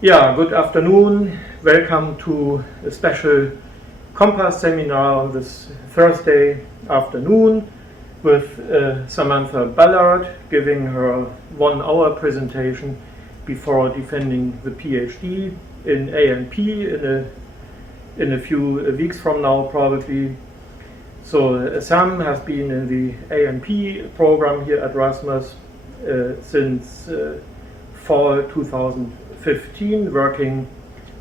Yeah, good afternoon. Welcome to a special COMPAS seminar on this Thursday afternoon with Samantha Ballard giving her 1-hour presentation before defending the PhD in A&P in a few weeks from now probably. So Sam has been in the A&P program here at RSMAS since fall 2015, working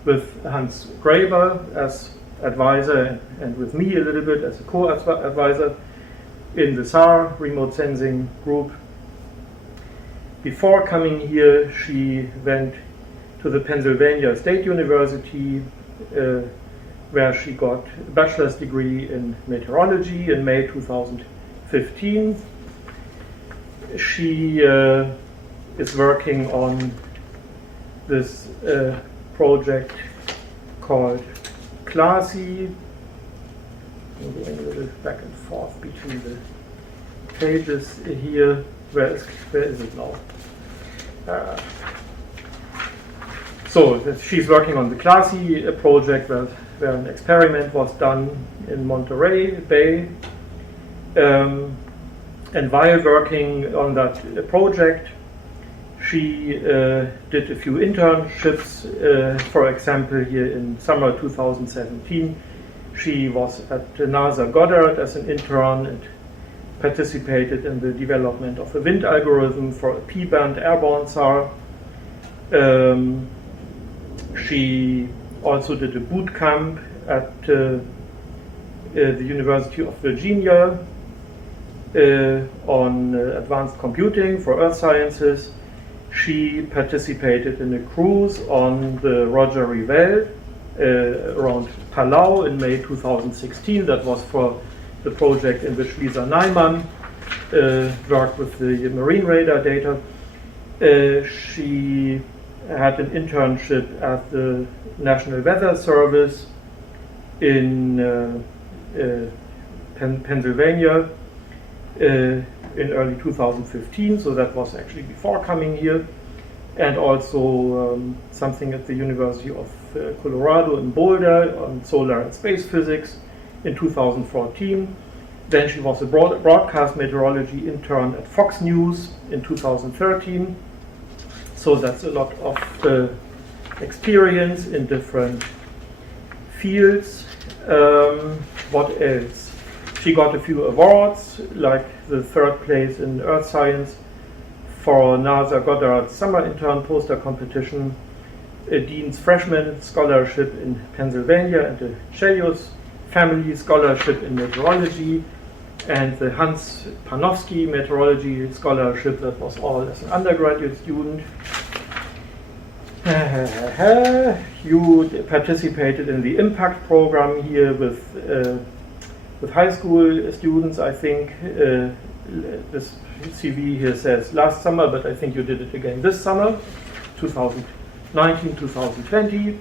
with Hans Graeber as advisor and with me a little bit as a co-advisor in the SAR remote sensing group. Before coming here, she went to the Pennsylvania State University where she got a bachelor's degree in meteorology in May 2015. She is working on this project called CLASI. I'm going a little back and forth between the pages here. Where is it now? So she's working on the CLASI project where an experiment was done in Monterey Bay. And while working on that project, she did a few internships. For example, here in summer 2017, she was at NASA Goddard as an intern and participated in the development of a wind algorithm for a P-band airborne SAR. She also did a boot camp at the University of Virginia on advanced computing for earth sciences. She participated in a cruise on the Roger Revelle around Palau in May 2016. That was for the project in which Lisa Neiman worked with the marine radar data. She had an internship at the National Weather Service in Pennsylvania in early 2015, so that was actually before coming here, and also something at the University of Colorado in Boulder on solar and space physics in 2014. Then she was a broadcast meteorology intern at Fox News in 2013. So that's a lot of experience in different fields. What else? She got a few awards, like the 3rd place in Earth Science for NASA Goddard Summer Intern Poster Competition, a Dean's Freshman Scholarship in Pennsylvania, and a Chelios Family Scholarship in Meteorology, and the Hans Panofsky Meteorology Scholarship that was all as an undergraduate student. You participated in the impact program here with high school students, I think. This CV here says last summer, but I think you did it again this summer, 2019, 2020.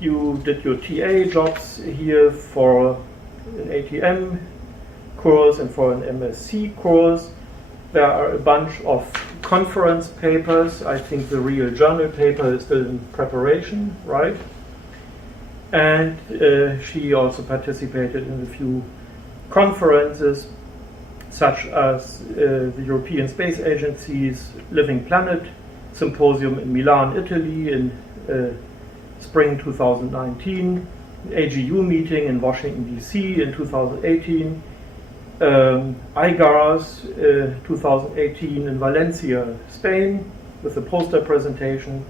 You did your TA jobs here for an ATM course and for an MSc course. There are a bunch of conference papers. I think the real journal paper is still in preparation, right? And she also participated in a few conferences, such as the European Space Agency's Living Planet Symposium in Milan, Italy in spring 2019, AGU meeting in Washington, D.C. in 2018, IGARS 2018 in Valencia, Spain, with a poster presentation.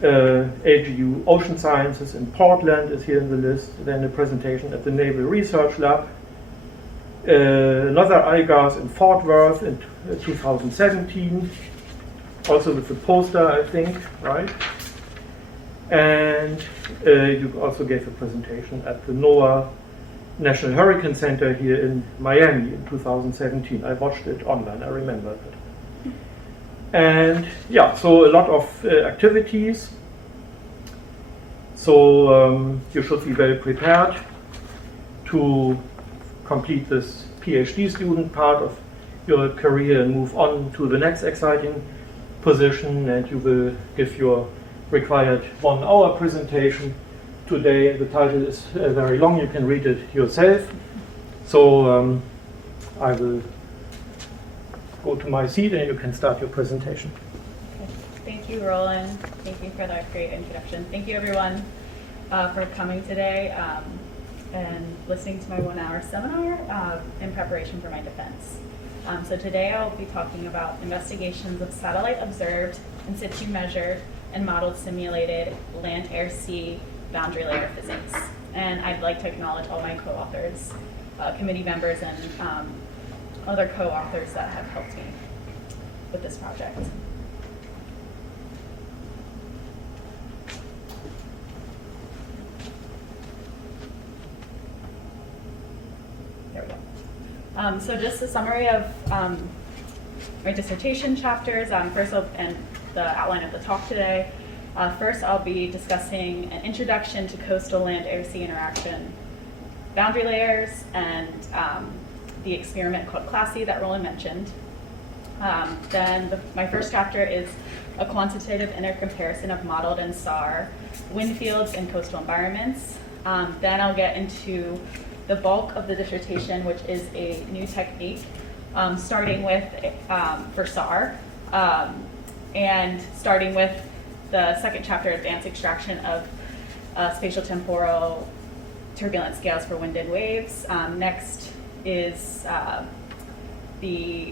AGU Ocean Sciences in Portland is here in the list. Then a presentation at the Naval Research Lab. Another IGARS in Fort Worth in 2017, also with a poster, I think, right? And you also gave a presentation at the NOAA National Hurricane Center here in Miami in 2017. I watched it online, I remember that. And yeah, so a lot of activities. So you should be well prepared to complete this PhD student part of your career and move on to the next exciting position, and you will give your required 1 hour presentation. Today the title is very long, you can read it yourself. So I will go to my seat and you can start your presentation. Okay. Thank you, Roland. Thank you for that great introduction. Thank you, everyone, for coming today and listening to my 1 hour seminar in preparation for my defense. So today I'll be talking about investigations of satellite observed, in-situ-measured, and modeled simulated land-air-sea boundary layer physics. And I'd like to acknowledge all my co-authors, committee members, and other co-authors that have helped me with this project. There we go. So just a summary of my dissertation chapters. First, and the outline of the talk today. First, I'll be discussing an introduction to coastal land-air-sea interaction boundary layers and the experiment called CLASI that Roland mentioned. Then my first chapter is a quantitative intercomparison of modeled and SAR wind fields in coastal environments. Then I'll get into the bulk of the dissertation, which is a new technique, starting with, for SAR, and starting with the second chapter, advanced extraction of spatial temporal turbulent scales for wind and waves. Next is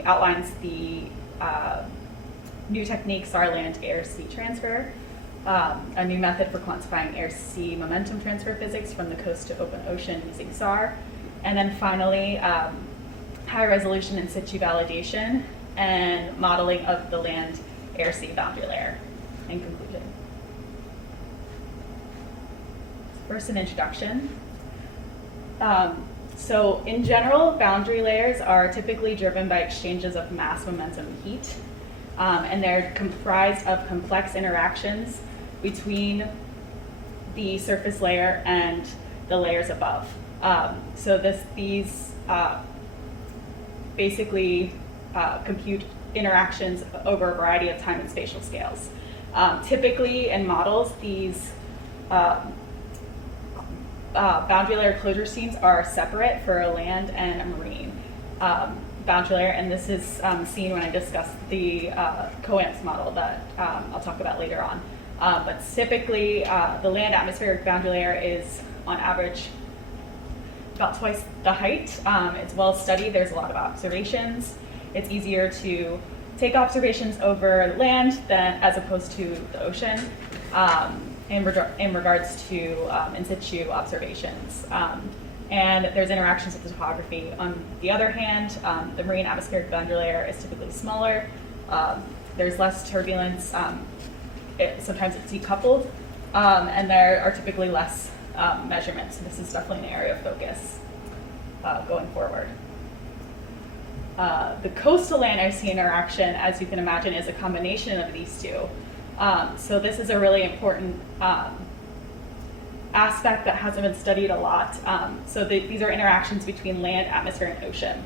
outlines the new technique, SAR land air-sea transfer, a new method for quantifying air-sea momentum transfer physics from the coast to open ocean using SAR. And then finally, high resolution in situ validation and modeling of the land air-sea boundary layer. In conclusion. First, an introduction. So in general, boundary layers are typically driven by exchanges of mass, momentum, and heat. And they're comprised of complex interactions between the surface layer and the layers above. So these basically compute interactions over a variety of time and spatial scales. Typically in models, these boundary layer closure scenes are separate for a land and a marine boundary layer, and this is seen when I discuss the COAMPS model that I'll talk about later on. But typically, the land atmospheric boundary layer is on average about twice the height. It's well studied, there's a lot of observations. It's easier to take observations over land than as opposed to the ocean in regards to in situ observations. And there's interactions with the topography. On the other hand, the marine atmospheric boundary layer is typically smaller. There's less turbulence. Sometimes it's decoupled, and there are typically less measurements. So this is definitely an area of focus going forward. The coastal land-air-sea interaction, as you can imagine, is a combination of these two. So this is a really important aspect that hasn't been studied a lot. So these are interactions between land, atmosphere, and ocean.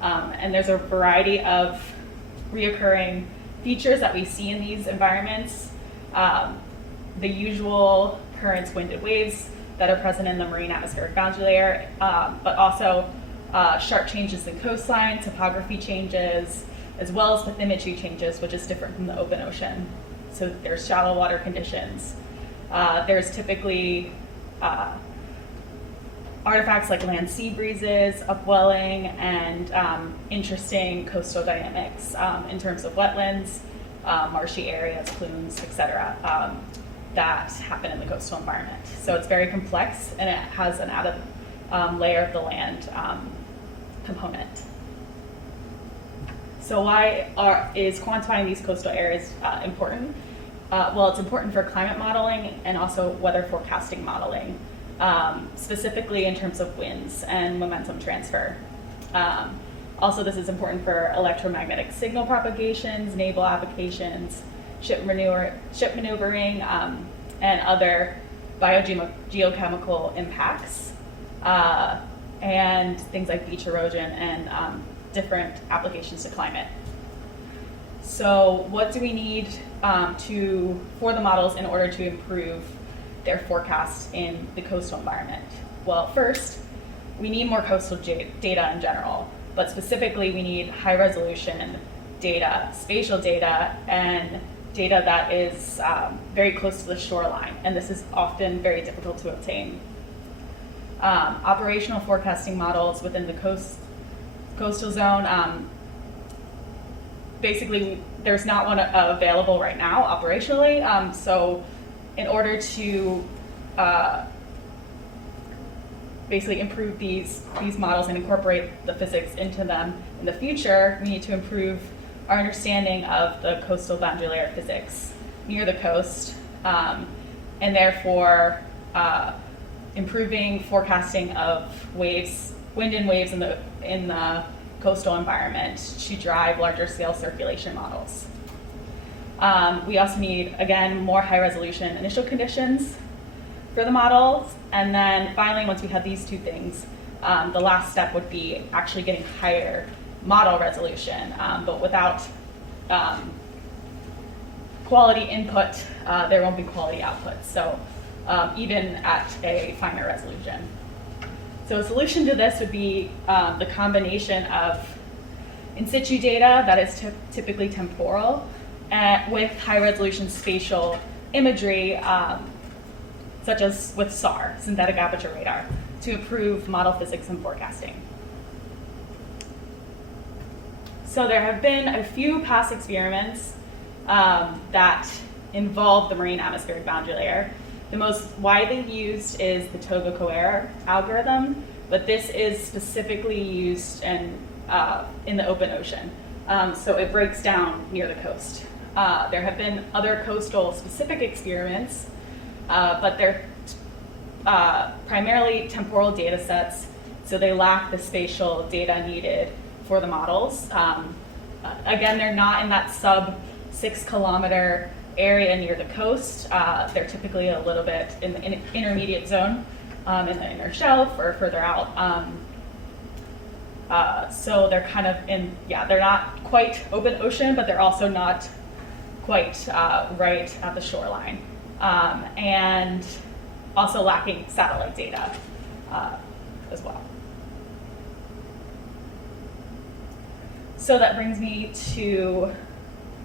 And there's a variety of reoccurring features that we see in these environments. The usual currents, wind, and waves that are present in the marine atmospheric boundary layer, but also sharp changes in coastline, topography changes, as well as bathymetry changes, which is different from the open ocean. So there's shallow water conditions. There's typically artifacts like land sea breezes, upwelling, and interesting coastal dynamics in terms of wetlands, marshy areas, plumes, etc. That happen in the coastal environment. So it's very complex, and it has an added layer of the land component. So why is quantifying these coastal areas important? Well, it's important for climate modeling and also weather forecasting modeling, specifically in terms of winds and momentum transfer. Also, this is important for electromagnetic signal propagations, naval applications, ship maneuvering, and other biogeochemical impacts, and things like beach erosion and different applications to climate. So what do we need for the models in order to improve their forecast in the coastal environment? Well, first, we need more coastal data in general, but specifically we need high resolution data, spatial data, and data that is very close to the shoreline, and this is often very difficult to obtain. Operational forecasting models within the coastal zone, basically there's not one available right now operationally, so in order to basically improve these models and incorporate the physics into them in the future, we need to improve our understanding of the coastal boundary layer physics near the coast, and therefore improving forecasting of waves, wind and waves in the coastal environment to drive larger scale circulation models. We also need, again, more high resolution initial conditions for the models, and then finally, once we have these two things, the last step would be actually getting higher model resolution, but without quality input, there won't be quality output, so even at a finer resolution. So a solution to this would be the combination of in-situ data that is typically temporal with high-resolution spatial imagery, such as with SAR, synthetic aperture radar, to improve model physics and forecasting. So there have been a few past experiments that involve the marine atmospheric boundary layer. The most widely used is the Toga-Coair algorithm, but this is specifically used in the open ocean. So it breaks down near the coast. There have been other coastal specific experiments, but they're primarily temporal data sets, so they lack the spatial data needed for the models. Again, they're not in that sub 6 kilometer area near the coast. They're typically a little bit in the intermediate zone, in the inner shelf or further out. So they're kind of they're not quite open ocean, but they're also not quite right at the shoreline. And also lacking satellite data as well. So that brings me to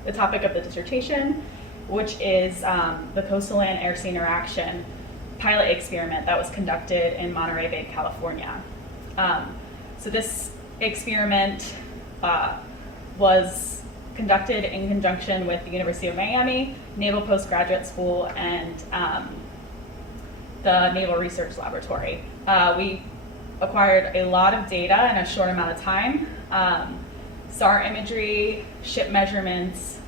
the topic of the dissertation, which is the coastal land air sea interaction pilot experiment that was conducted in Monterey Bay, California. So this experiment was conducted in conjunction with the University of Miami, Naval Postgraduate School, and the Naval Research Laboratory. We acquired a lot of data in a short amount of time. SAR imagery, ship measurements,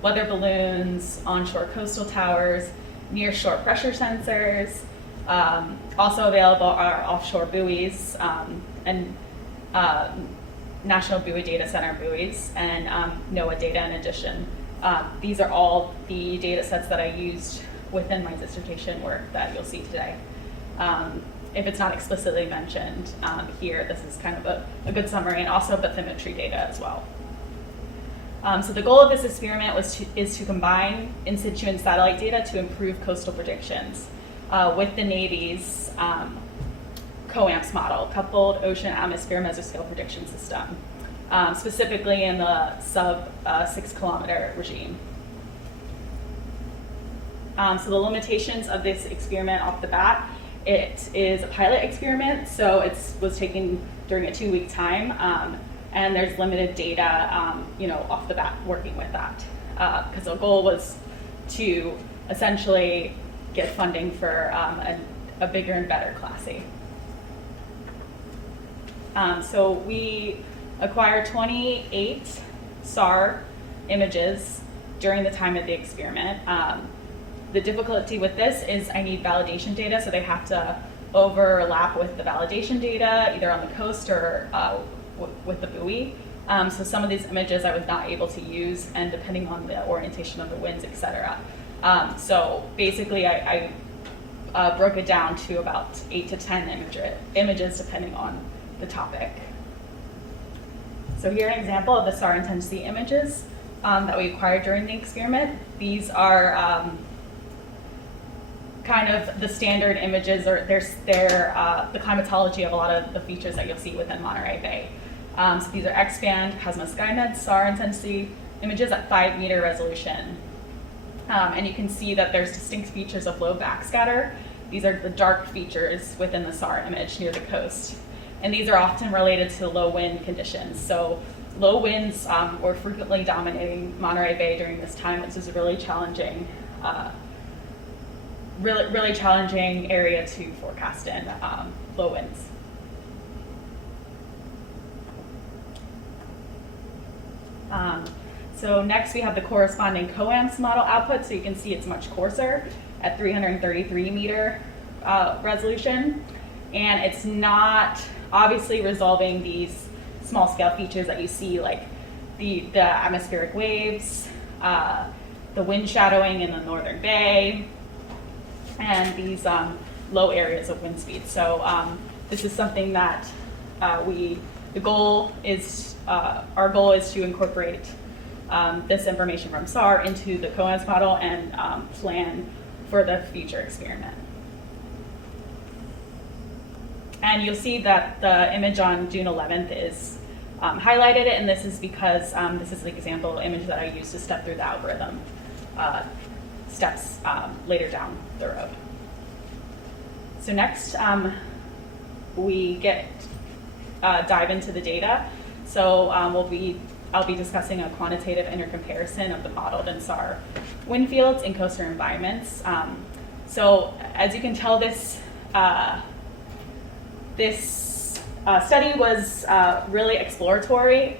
weather balloons, onshore coastal towers, near-shore pressure sensors. Also available are offshore buoys and National Buoy Data Center buoys and NOAA data in addition. These are all the data sets that I used within my dissertation work that you'll see today. If it's not explicitly mentioned here, this is kind of a good summary, and also bathymetry data as well. So the goal of this experiment is to combine in-situ and satellite data to improve coastal predictions with the Navy's COAMPS model, Coupled Ocean Atmosphere Mesoscale Prediction System, specifically in the sub 6 kilometer regime. So the limitations of this experiment off the bat: it is a pilot experiment, so it was taken during a 2-week time, and there's limited data, off the bat working with that, because the goal was to essentially get funding for a bigger and better CLASI. So we acquired 28 SAR images during the time of the experiment. The difficulty with this is I need validation data, so they have to overlap with the validation data, either on the coast or with the buoy. So some of these images I was not able to use, and depending on the orientation of the winds, etc. So basically I broke it down to about 8 to 10 images depending on the topic. So here an example of the SAR intensity images that we acquired during the experiment. These are kind of the standard images, or they're the climatology of a lot of the features that you'll see within Monterey Bay. So these are X-band, Cosmos Skynet, SAR intensity images at 5-meter resolution. And you can see that there's distinct features of low backscatter. These are the dark features within the SAR image near the coast. And these are often related to low wind conditions. So low winds were frequently dominating Monterey Bay during this time. This is a really challenging, really challenging area to forecast in, low winds. So next we have the corresponding COAMPS model output. So you can see it's much coarser at 333-meter resolution. And it's not obviously resolving these small scale features that you see, like the atmospheric waves, the wind shadowing in the northern bay, and these low areas of wind speed. So this is something that our goal is to incorporate this information from SAR into the COAMPS model and plan for the future experiment. And you'll see that the image on June 11th is highlighted, and this is because this is the example image that I used to step through the algorithm steps later down the road. So next, we dive into the data. So I'll be discussing a quantitative intercomparison of the modeled and SAR wind fields in coastal environments. So as you can tell, this study was really exploratory.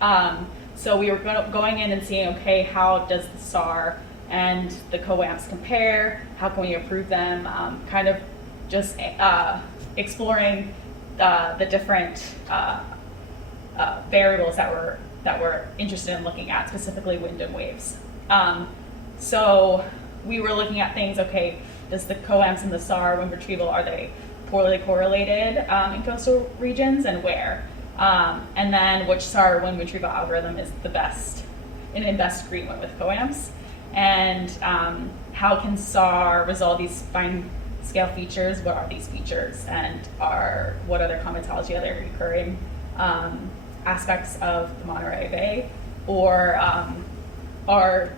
So we were going in and seeing, okay, how does the SAR and the COAMPS compare? How can we improve them? Kind of just exploring the different variables that we're interested in looking at, specifically wind and waves. So we were looking at things, okay, does the COAMPS and the SAR wind retrieval, are they poorly correlated in coastal regions, and where? And then which SAR wind retrieval algorithm is the best in best agreement with COAMPS? And how can SAR resolve these fine scale features? What are these features? And what other climatology, are they recurring aspects of the Monterey Bay, or are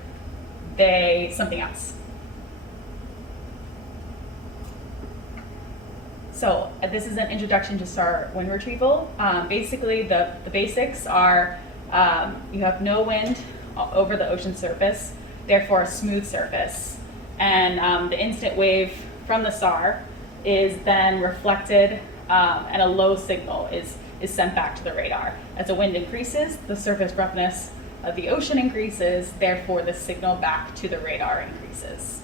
they something else? So this is an introduction to SAR wind retrieval. Basically, the basics are you have no wind over the ocean surface, therefore a smooth surface. And the instant wave from the SAR is then reflected, and a low signal is sent back to the radar. As the wind increases, the surface roughness of the ocean increases, therefore the signal back to the radar increases.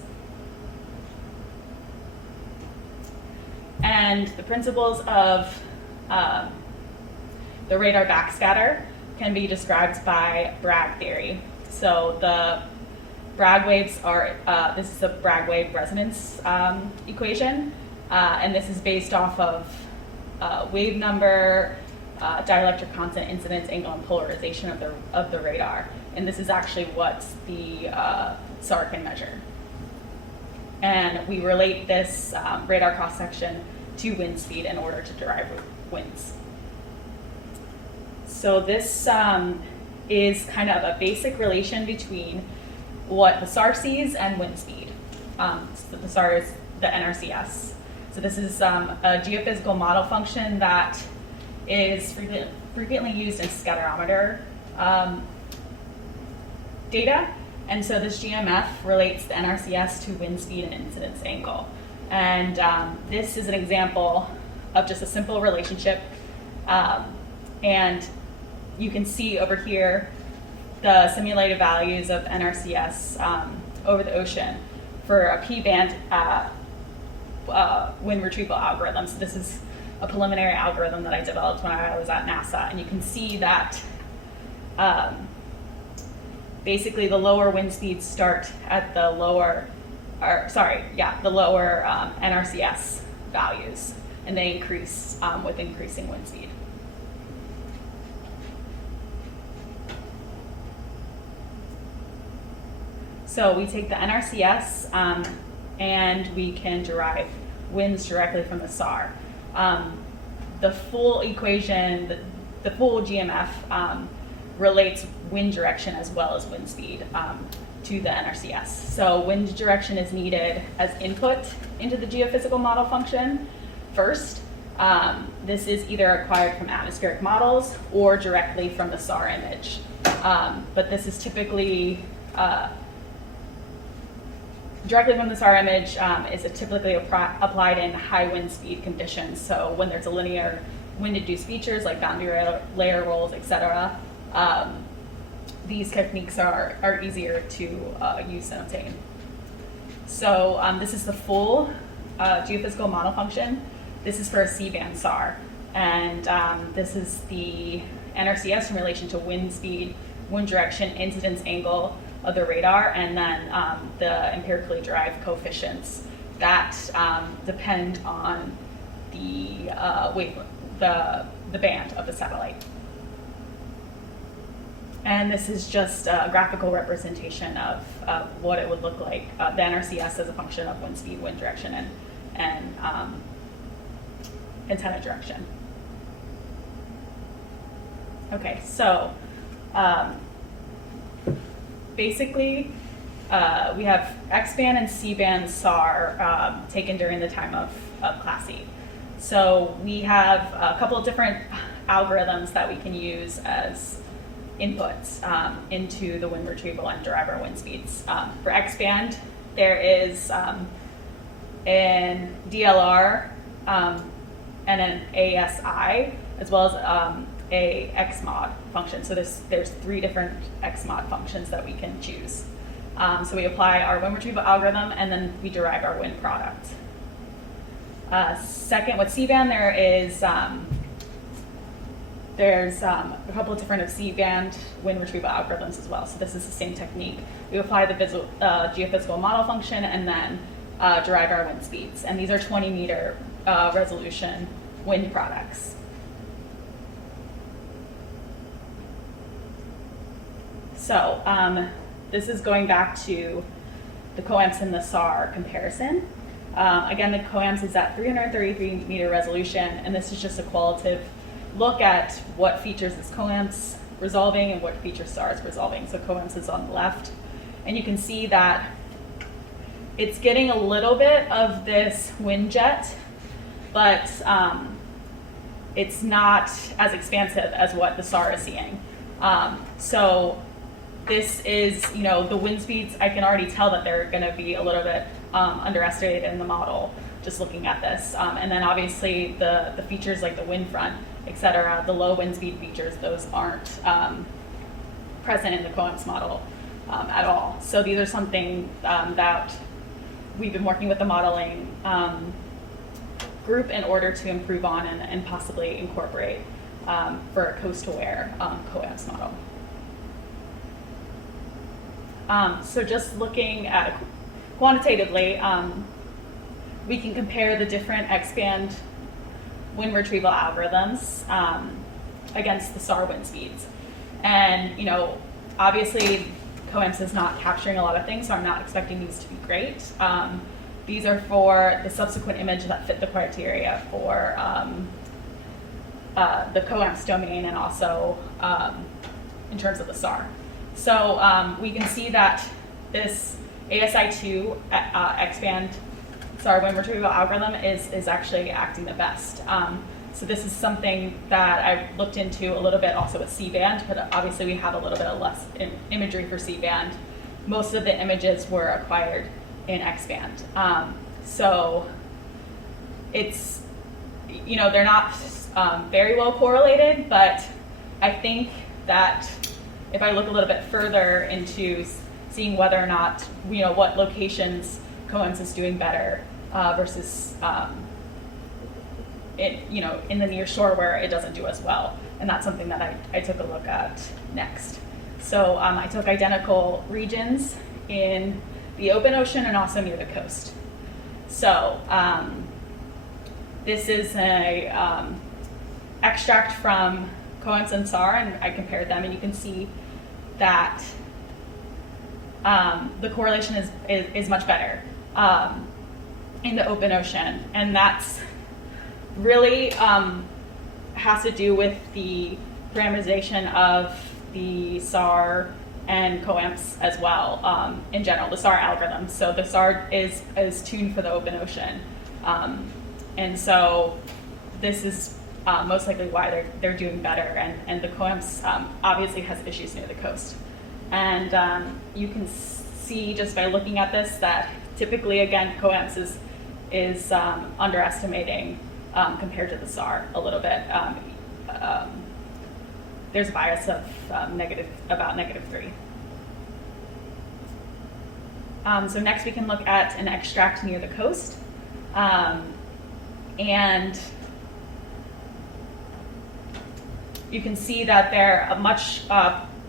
And the principles of the radar backscatter can be described by Bragg theory. So the Bragg waves are, this is the Bragg wave resonance equation, and this is based off of wave number, dielectric constant, incidence angle, and polarization of the radar. And this is actually what the SAR can measure. And we relate this radar cross-section to wind speed in order to derive winds. So this is kind of a basic relation between what the SAR sees and wind speed. So the SAR is the NRCS. So this is a geophysical model function that is frequently used in scatterometer data. And so this GMF relates the NRCS to wind speed and incidence angle. And this is an example of just a simple relationship. And you can see over here the simulated values of NRCS over the ocean for a P-band wind retrieval algorithm. So this is a preliminary algorithm that I developed when I was at NASA. And you can see that basically the lower wind speeds start at the lower NRCS values, and they increase with increasing wind speed. So we take the NRCS and we can derive winds directly from the SAR. The full equation, the full GMF relates wind direction as well as wind speed to the NRCS. So wind direction is needed as input into the geophysical model function first. This is either acquired from atmospheric models or directly from the SAR image. But this is typically directly from the SAR image is typically applied in high wind speed conditions. So when there's a linear wind-induced features like boundary layer rolls, etc., these techniques are easier to use and obtain. So this is the full geophysical model function. This is for a C-band SAR, and this is the NRCS in relation to wind speed, wind direction, incidence angle of the radar, and then the empirically derived coefficients that depend on the the band of the satellite. And this is just a graphical representation of what it would look like, the NRCS as a function of wind speed, wind direction, and antenna direction. Okay, so basically we have X-band and C-band SAR taken during the time of CLASI. So we have a couple of different algorithms that we can use as inputs into the wind retrieval and derive our wind speeds. For X-band, there is an DLR and an ASI, as well as a XMOD function. So there's 3 different XMOD functions that we can choose. So we apply our wind retrieval algorithm, and then we derive our wind product. Second, with C-band, there's a couple of different C-band wind retrieval algorithms as well. So this is the same technique. We apply the geophysical model function and then derive our wind speeds. And these are 20-meter resolution wind products. So this is going back to the COAMPS and the SAR comparison. Again, the COAMPS is at 333-meter resolution, and this is just a qualitative look at what features is COAMPS resolving and what features SAR is resolving. So COAMPS is on the left, and you can see that it's getting a little bit of this wind jet, but it's not as expansive as what the SAR is seeing. So this is, the wind speeds, I can already tell that they're going to be a little bit underestimated in the model, just looking at this. And then obviously the features like the wind front, et cetera, the low wind speed features, those aren't present in the COAMPS model at all. So these are something that we've been working with the modeling group in order to improve on and possibly incorporate for a coast-aware COAMPS model. So just looking at quantitatively, we can compare the different X-band wind retrieval algorithms against the SAR wind speeds. And, obviously COAMPS is not capturing a lot of things, so I'm not expecting these to be great. These are for the subsequent image that fit the criteria for the COAMPS domain and also in terms of the SAR. So we can see that this ASI2 X-band SAR wind retrieval algorithm is actually acting the best. So this is something that I looked into a little bit also with C-band, but obviously we have a little bit of less imagery for C-band. Most of the images were acquired in X-band. So it's, they're not very well correlated, but I think that if I look a little bit further into seeing whether or not, what locations COAMPS is doing better versus in the near shore where it doesn't do as well. And that's something that I took a look at next. So I took identical regions in the open ocean and also near the coast. So this is a extract from COAMPS and SAR, and I compared them, and you can see that the correlation is much better in the open ocean, and that's really has to do with the parameterization of the SAR and COAMPS as well. In general, the SAR algorithm. So the SAR is tuned for the open ocean, and so this is most likely why they're doing better. And the COAMPS obviously has issues near the coast, and you can see just by looking at this that typically, again, COAMPS is underestimating compared to the SAR a little bit. There's a bias of about -3. So next we can look at an extract near the coast. And you can see that they're much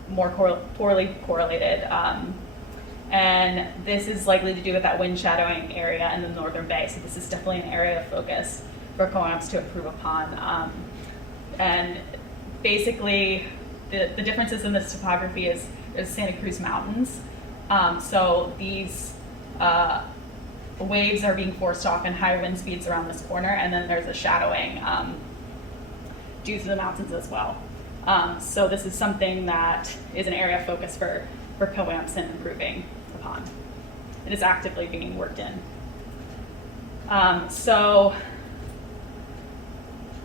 more poorly correlated. And this is likely to do with that wind shadowing area in the Northern Bay. So this is definitely an area of focus for COAMPS to improve upon. And basically, the differences in this topography is there's Santa Cruz Mountains. So these waves are being forced off in high wind speeds around this corner, and then there's a shadowing due to the mountains as well. So this is something that is an area of focus for COAMPS and improving upon. It is actively being worked in. So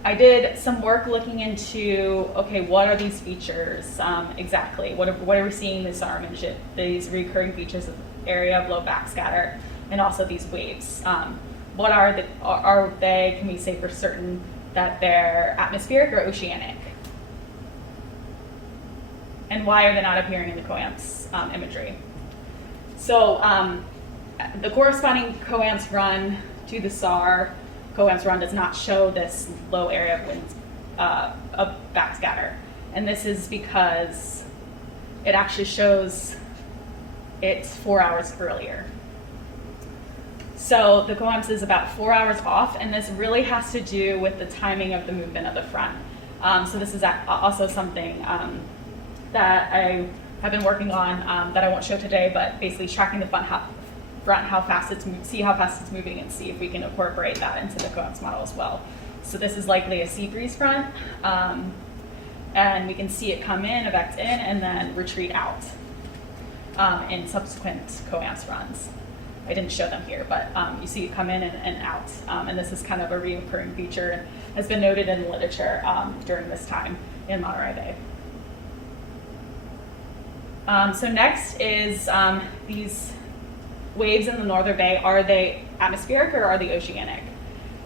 I did some work looking into, okay, what are these features exactly? What are we seeing in this SAR image? These recurring features of area of low backscatter, and also these waves. What are they? Can we say for certain that they're atmospheric or oceanic? And why are they not appearing in the COAMPS imagery? So the corresponding COAMPS run to the SAR COAMPS run does not show this low area of wind of backscatter, and this is because it actually shows it 4 hours earlier. So the COAMPS is about 4 hours off, and this really has to do with the timing of the movement of the front. So this is also something that I have been working on that I won't show today, but basically tracking the front how fast it's see how fast it's moving, and see if we can incorporate that into the COAMPS model as well. So this is likely a sea breeze front, and we can see it come in, effect in, and then retreat out in subsequent COAMPS runs. I didn't show them here, but you see it come in and out, and this is kind of a recurring feature and has been noted in the literature during this time in Monterey Bay. So next is these waves in the Northern Bay. Are they atmospheric or are they oceanic?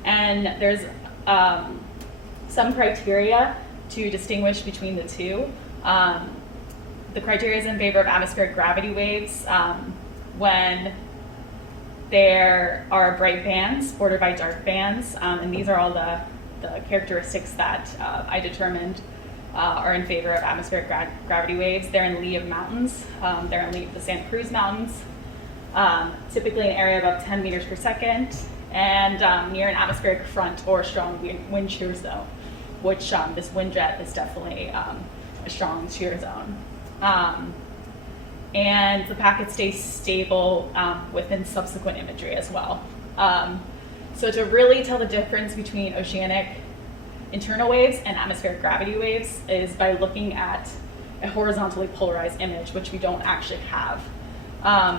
And there's some criteria to distinguish between the two. The criteria is in favor of atmospheric gravity waves when there are bright bands bordered by dark bands, and these are all the characteristics that I determined are in favor of atmospheric gravity waves. They're in lee of mountains. They're in lee of the Santa Cruz Mountains, typically an area above 10 meters per second, and near an atmospheric front or strong wind shear zone, which this wind jet is definitely a strong shear zone. And the packet stays stable within subsequent imagery as well. So to really tell the difference between oceanic internal waves and atmospheric gravity waves is by looking at a horizontally polarized image, which we don't actually have.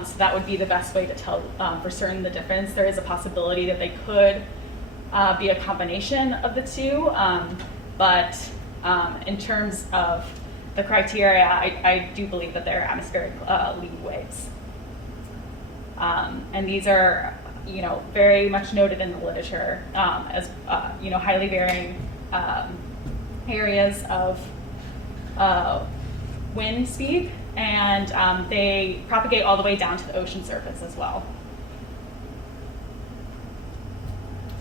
So that would be the best way to tell for certain the difference. There is a possibility that they could be a combination of the two, but in terms of the criteria, I do believe that they're atmospheric lead waves. And these are, very much noted in the literature as, highly varying areas of wind speed, and they propagate all the way down to the ocean surface as well.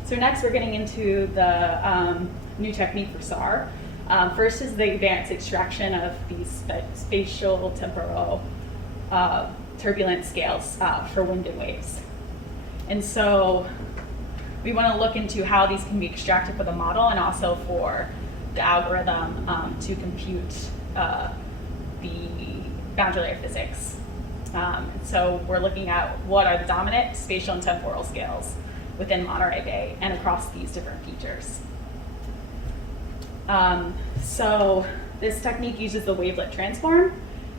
So next we're getting into the new technique for SAR. First is the advanced extraction of these spatial, temporal, turbulent scales for wind and waves. And so we want to look into how these can be extracted for the model and also for the algorithm to compute the boundary layer physics. So we're looking at what are the dominant spatial and temporal scales within Monterey Bay and across these different features. So this technique uses the Wavelet Transform,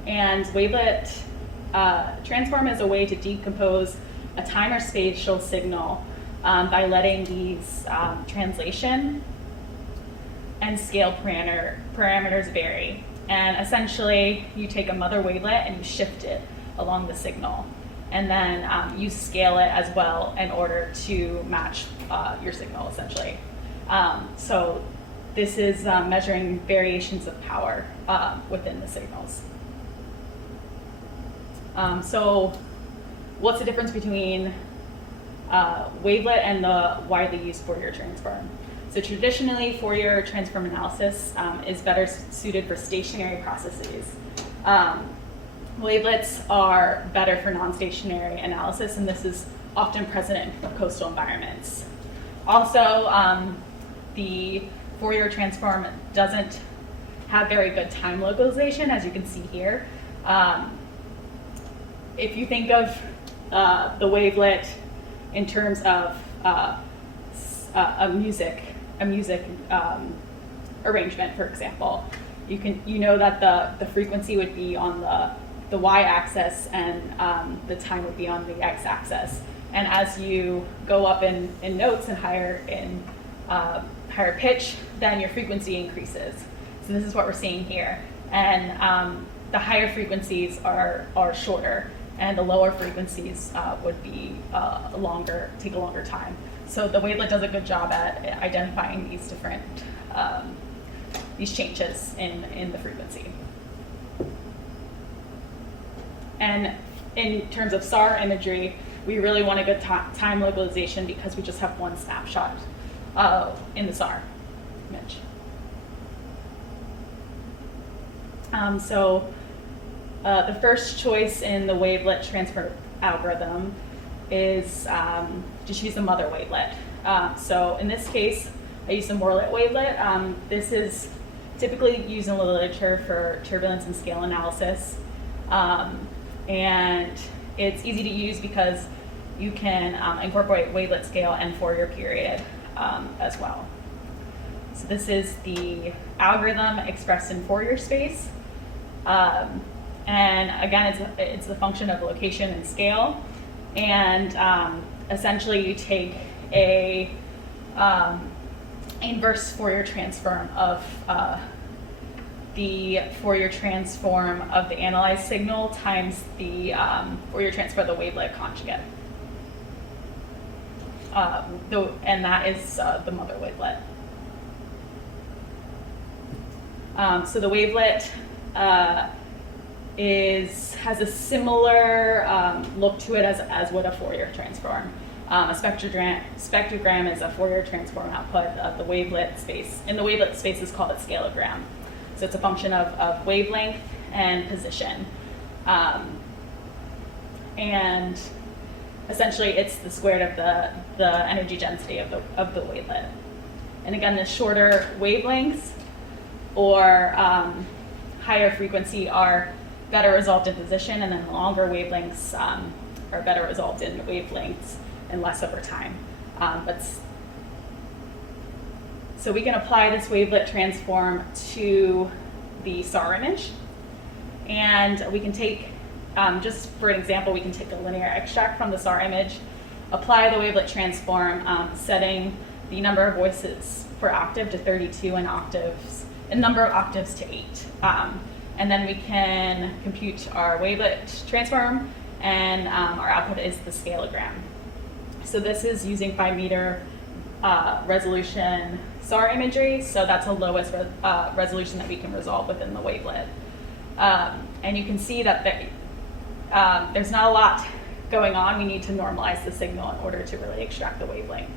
and Wavelet Transform is a way to decompose a time or spatial signal by letting these translation and scale parameters vary. And essentially, you take a mother wavelet and you shift it along the signal. And then you scale it as well in order to match your signal, essentially. So this is measuring variations of power within the signals. So what's the difference between wavelet and the widely used Fourier transform? So traditionally, Fourier transform analysis is better suited for stationary processes. Wavelets are better for non-stationary analysis, and this is often present in coastal environments. Also, the Fourier transform doesn't have very good time localization, as you can see here. If you think of the wavelet in terms of a music arrangement, for example, you know that the frequency would be on the y-axis and the time would be on the x-axis. And as you go up in notes and higher pitch, then your frequency increases. So this is what we're seeing here. And the higher frequencies are shorter, and the lower frequencies would be take a longer time. So the wavelet does a good job at identifying these different these changes in the frequency. And in terms of SAR imagery, we really want a good time localization because we just have one snapshot in the SAR image. The first choice in the wavelet transfer algorithm is just use the mother wavelet. So in this case, I use the Morlet wavelet. This is typically used in the literature for turbulence and scale analysis. And it's easy to use because you can incorporate wavelet scale and Fourier period as well. So this is the algorithm expressed in Fourier space. And again, it's the function of location and scale. And essentially, you take a inverse Fourier transform of the Fourier transform of the analyzed signal times the Fourier transform of the wavelet conjugate. And that is the mother wavelet. So the wavelet has a similar look to it as would a Fourier transform. A spectrogram is a Fourier transform output of the wavelet space. In the wavelet space is called a scaleogram. So it's a function of wavelength and position. And essentially it's the squared of the energy density of the wavelet. And again, the shorter wavelengths or higher frequency are better resolved in position, and then the longer wavelengths are better resolved in wavelengths and less over time. So we can apply this wavelet transform to the SAR image, and we can take, just for an example, we can take a linear extract from the SAR image, apply the wavelet transform, setting the number of voices per octave to 32 and number of octaves to 8. And then we can compute our wavelet transform, and our output is the scaleogram. So this is using 5 meter resolution SAR imagery, so that's the lowest resolution that we can resolve within the wavelet. And you can see that there's not a lot going on. We need to normalize the signal in order to really extract the wavelength.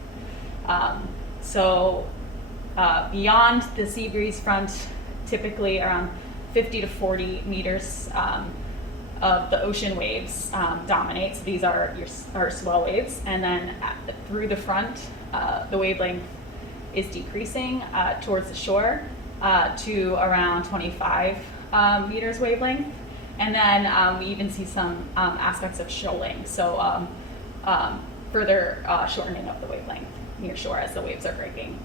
Beyond the sea breeze front, typically around 50 to 40 meters of the ocean waves dominate. So these are our swell waves. And then through the front, the wavelength is decreasing towards the shore to around 25 meters wavelength. And then we even see some aspects of shoaling, so further shortening of the wavelength near shore as the waves are breaking.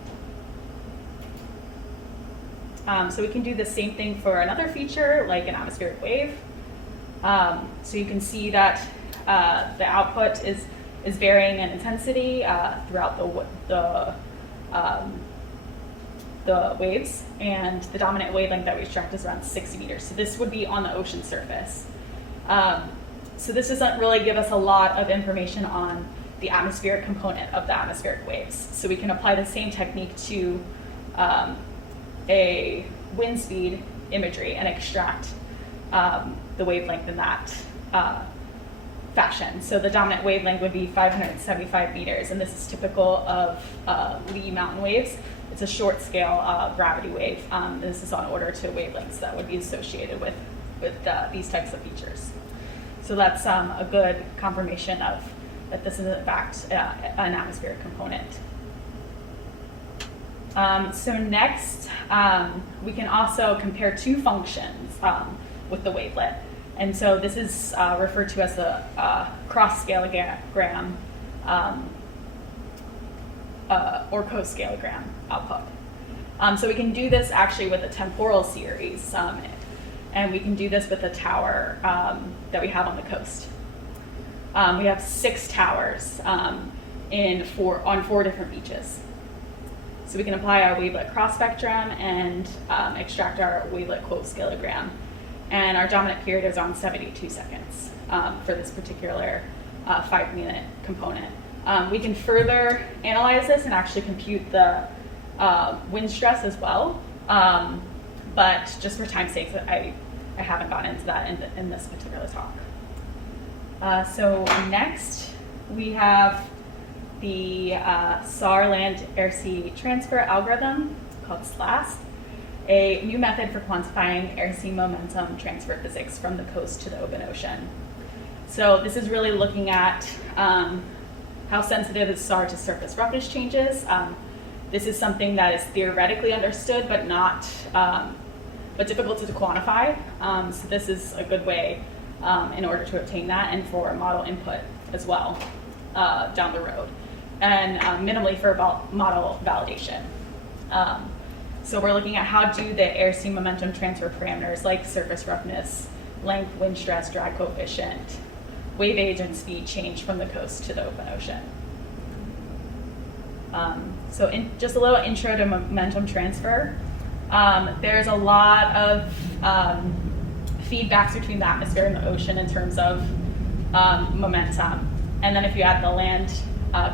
So we can do the same thing for another feature, like an atmospheric wave. So you can see that the output is varying in intensity throughout the waves, and the dominant wavelength that we extract is around 60 meters. So this would be on the ocean surface. So this doesn't really give us a lot of information on the atmospheric component of the atmospheric waves. So we can apply the same technique to a wind speed imagery and extract the wavelength in that fashion. So the dominant wavelength would be 575 meters, and this is typical of Lee mountain waves. It's a short scale gravity wave. This is on order to wavelengths that would be associated with these types of features. So that's a good confirmation of that this is in fact an atmospheric component. So next, we can also compare two functions with the wavelet. And so this is referred to as the cross-scalegram or co-scalegram output. So we can do this actually with the temporal series, and we can do this with the tower that we have on the coast. We have 6 towers on 4 different beaches. So we can apply our wavelet cross spectrum and extract our wavelet co-scalegram. And our dominant period is on 72 seconds for this particular 5-minute component. We can further analyze this and actually compute the wind stress as well. But just for time's sake, I haven't gotten into that in this particular talk. So next, we have the SAR land air-sea transfer algorithm called CLASI, a new method for quantifying air-sea momentum transfer physics from the coast to the open ocean. So this is really looking at how sensitive is SAR to surface roughness changes. This is something that is theoretically understood, but difficult to quantify. So this is a good way in order to obtain that, and for model input as well down the road, and minimally for model validation. So we're looking at how do the air-sea momentum transfer parameters like surface roughness, length, wind stress, drag coefficient, wave age, and speed change from the coast to the open ocean. So just a little intro to momentum transfer. There's a lot of feedbacks between the atmosphere and the ocean in terms of momentum. And then if you add the land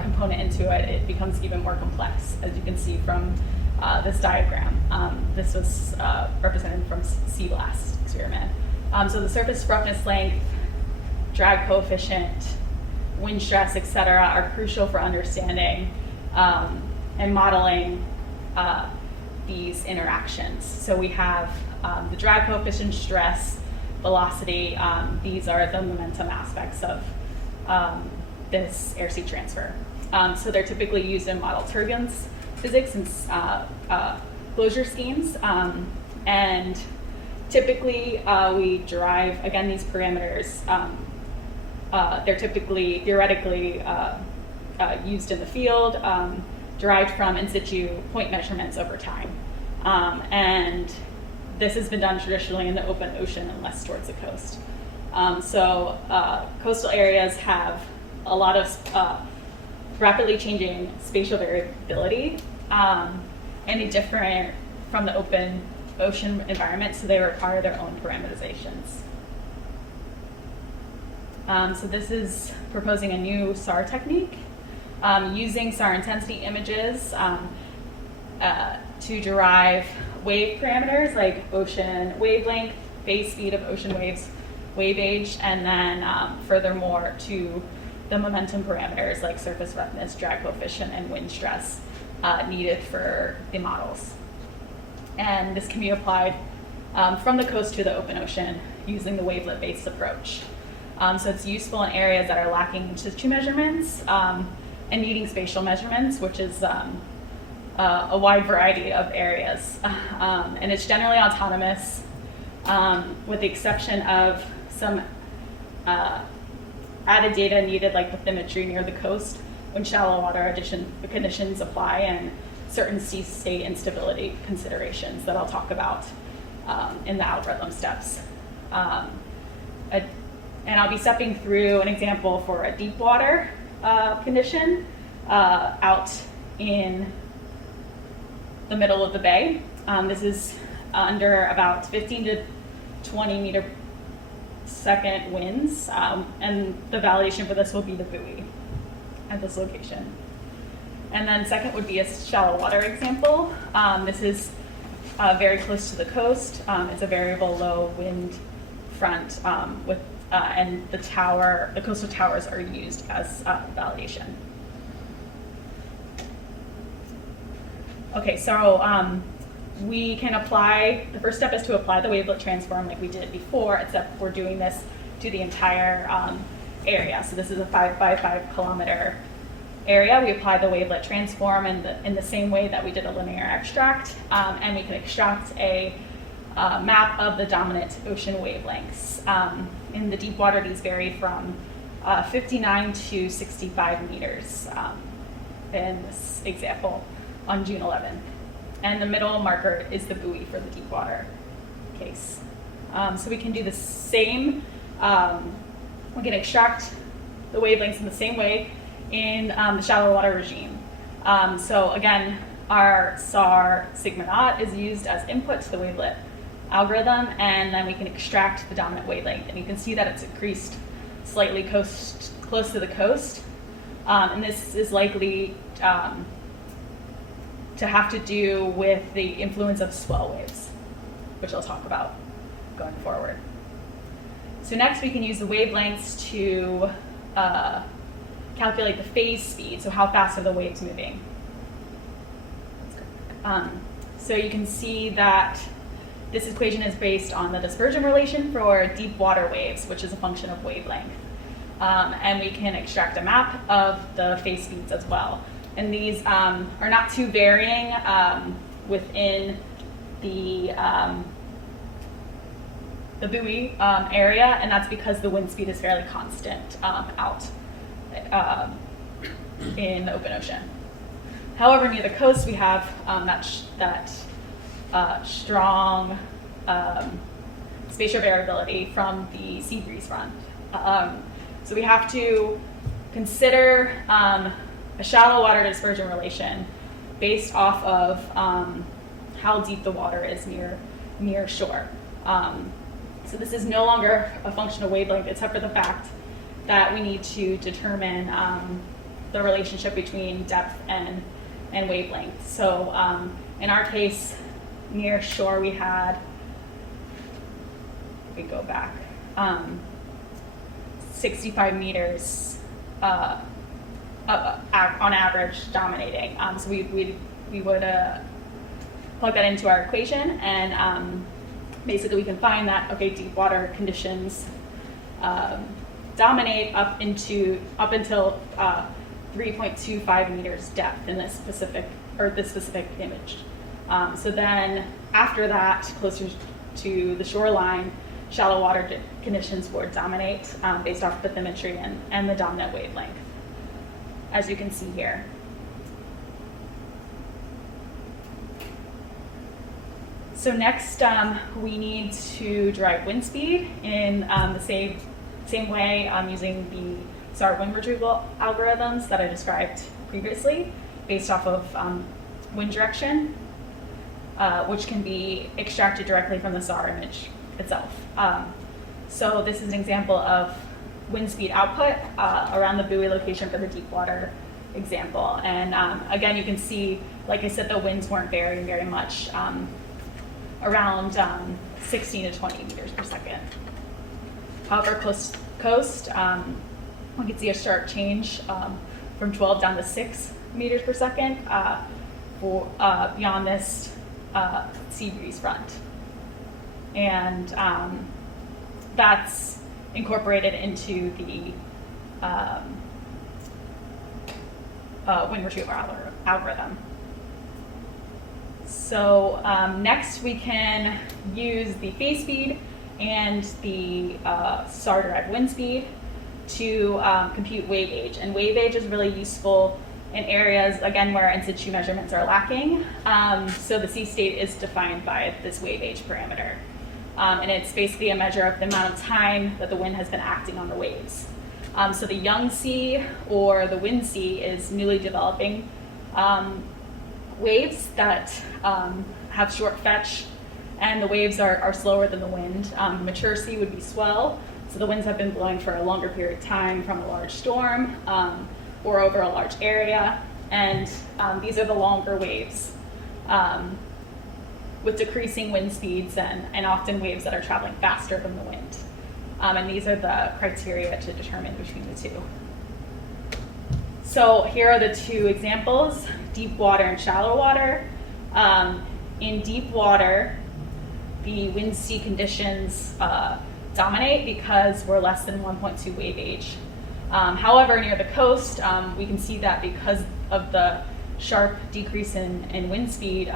component into it, it becomes even more complex, as you can see from this diagram. This was represented from sea blast experiment. So the surface roughness, length, drag coefficient, wind stress, etc., are crucial for understanding and modeling these interactions. So we have the drag coefficient, stress, velocity. These are the momentum aspects of this air-sea transfer. So they're typically used in model turbulence physics and closure schemes. And typically we derive, again, these parameters. They're typically theoretically used in the field, derived from in-situ point measurements over time. And this has been done traditionally in the open ocean and less towards the coast. So coastal areas have a lot of rapidly changing spatial variability, and they differ from the open ocean environment, so they require their own parameterizations. So this is proposing a new SAR technique, using SAR intensity images to derive wave parameters like ocean wavelength, phase speed of ocean waves, wave age, and then furthermore to the momentum parameters like surface roughness, drag coefficient, and wind stress needed for the models. And this can be applied from the coast to the open ocean using the wavelet-based approach. So it's useful in areas that are lacking in-situ measurements and needing spatial measurements, which is a wide variety of areas. And it's generally autonomous with the exception of some added data needed like bathymetry near the coast when shallow water conditions apply and certain sea state instability considerations that I'll talk about in the algorithm steps. And I'll be stepping through an example for a deep water condition out in the middle of the bay. This is under about 15 to 20 meter second winds, and the validation for this will be the buoy at this location. And then second would be a shallow water example. This is very close to the coast. It's a variable low wind front and the coastal towers are used as validation. Okay, so we can apply, the first step is to apply the wavelet transform like we did before, except we're doing this to the entire area. So this is a 5 by 5 kilometer area. We apply the wavelet transform in the same way that we did a linear extract, and we can extract a map of the dominant ocean wavelengths. In the deep water, these vary from 59 to 65 meters in this example on June 11th. And the middle marker is the buoy for the deep water case. So we can do the same, we can extract the wavelengths in the same way in the shallow water regime. So again, our SAR sigma naught is used as input to the wavelet algorithm, and then we can extract the dominant wavelength. And you can see that it's increased slightly close to the coast. And this is likely to have to do with the influence of swell waves, which I'll talk about going forward. So next we can use the wavelengths to calculate the phase speed, so how fast are the waves moving. So you can see that this equation is based on the dispersion relation for deep water waves, which is a function of wavelength. And we can extract a map of the phase speeds as well. And these are not too varying within the buoy area, and that's because the wind speed is fairly constant out in the open ocean. However, near the coast, we have that strong spatial variability from the sea breeze front. So we have to consider a shallow water dispersion relation based off of how deep the water is near shore. So this is no longer a function of wavelength, except for the fact that we need to determine the relationship between depth and wavelength. So in our case, near shore, we had, if we go back, 65 meters on average dominating. So we would plug that into our equation, and basically we can find that, okay, deep water conditions dominate up until 3.25 meters depth in this specific image. So then after that, closer to the shoreline, shallow water conditions would dominate based off bathymetry and the dominant wavelength, as you can see here. So next, we need to derive wind speed in the same way using the SAR wind retrieval algorithms that I described previously, based off of wind direction, which can be extracted directly from the SAR image itself. So this is an example of wind speed output around the buoy location for the deep water example. And again, you can see, like I said, the winds weren't varying very much, around 16 to 20 meters per second. However, close to the coast, we can see a sharp change from 12 down to 6 meters per second beyond this sea breeze front. And that's incorporated into the wind retrieval algorithm. So next we can use the phase speed and the star-derived wind speed to compute wave age. And wave age is really useful in areas, again, where in-situ measurements are lacking. So the sea state is defined by this wave age parameter. And it's basically a measure of the amount of time that the wind has been acting on the waves. So the young sea or the wind sea is newly developing waves that have short fetch, and the waves are slower than the wind. Mature sea would be swell, so the winds have been blowing for a longer period of time from a large storm or over a large area, and these are the longer waves with decreasing wind speeds and often waves that are traveling faster than the wind. And these are the criteria to determine between the two. So here are the two examples, deep water and shallow water. In deep water, the wind sea conditions dominate because we're less than 1.2 wave age. However, near the coast, we can see that because of the sharp decrease in wind speed,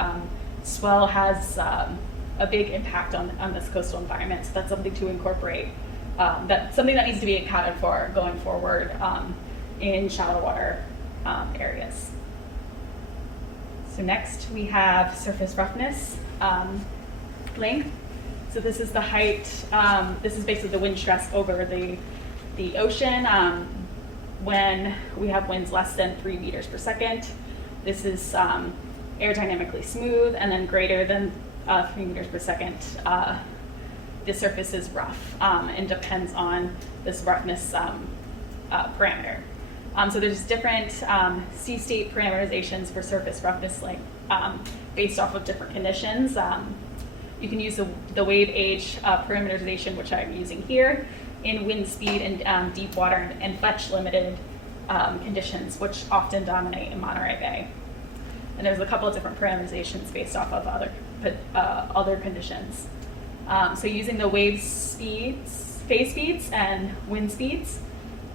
swell has a big impact on this coastal environment. So that's something to incorporate. That's something that needs to be accounted for going forward in shallow water areas. So next we have surface roughness length. So this is the height, this is basically the wind stress over the ocean when we have winds less than 3 meters per second. This is aerodynamically smooth, and then greater than 3 meters per second, the surface is rough and depends on this roughness parameter. So there's different sea state parameterizations for surface roughness length based off of different conditions. You can use the wave age parameterization, which I'm using here, in wind speed and deep water and fetch limited conditions, which often dominate in Monterey Bay. And there's a couple of different parameterizations based off of other conditions. So using the wave speeds, phase speeds, and wind speeds,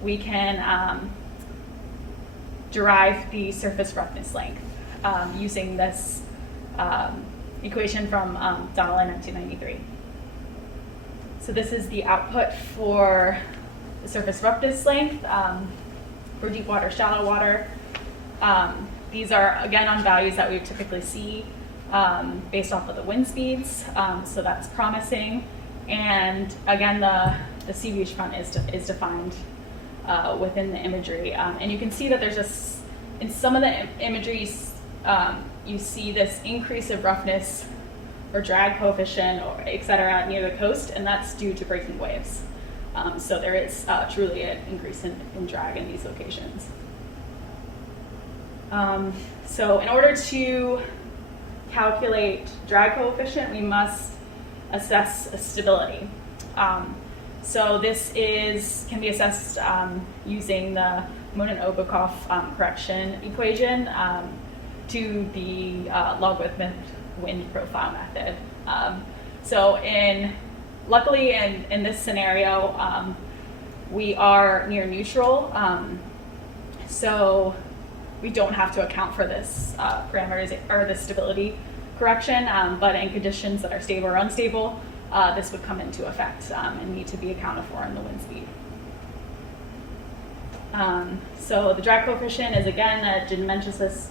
we can derive the surface roughness length using this equation from Donnell in 1993. So this is the output for the surface roughness length for deep water, shallow water. These are, again, on values that we would typically see based off of the wind speeds, so that's promising. And again, the sea beachfront is defined within the imagery. And you can see that there's just, in some of the imagery, you see this increase of roughness or drag coefficient, or et cetera, near the coast, and that's due to breaking waves. So there is truly an increase in drag in these locations. So in order to calculate drag coefficient, we must assess stability. So this can be assessed using the Monin-Obukov correction equation to the logarithmic wind profile method. So luckily in this scenario, we are near neutral, so we don't have to account for this parameters or this stability correction, but in conditions that are stable or unstable, this would come into effect and need to be accounted for in the wind speed. So the drag coefficient is, again, a dimensionless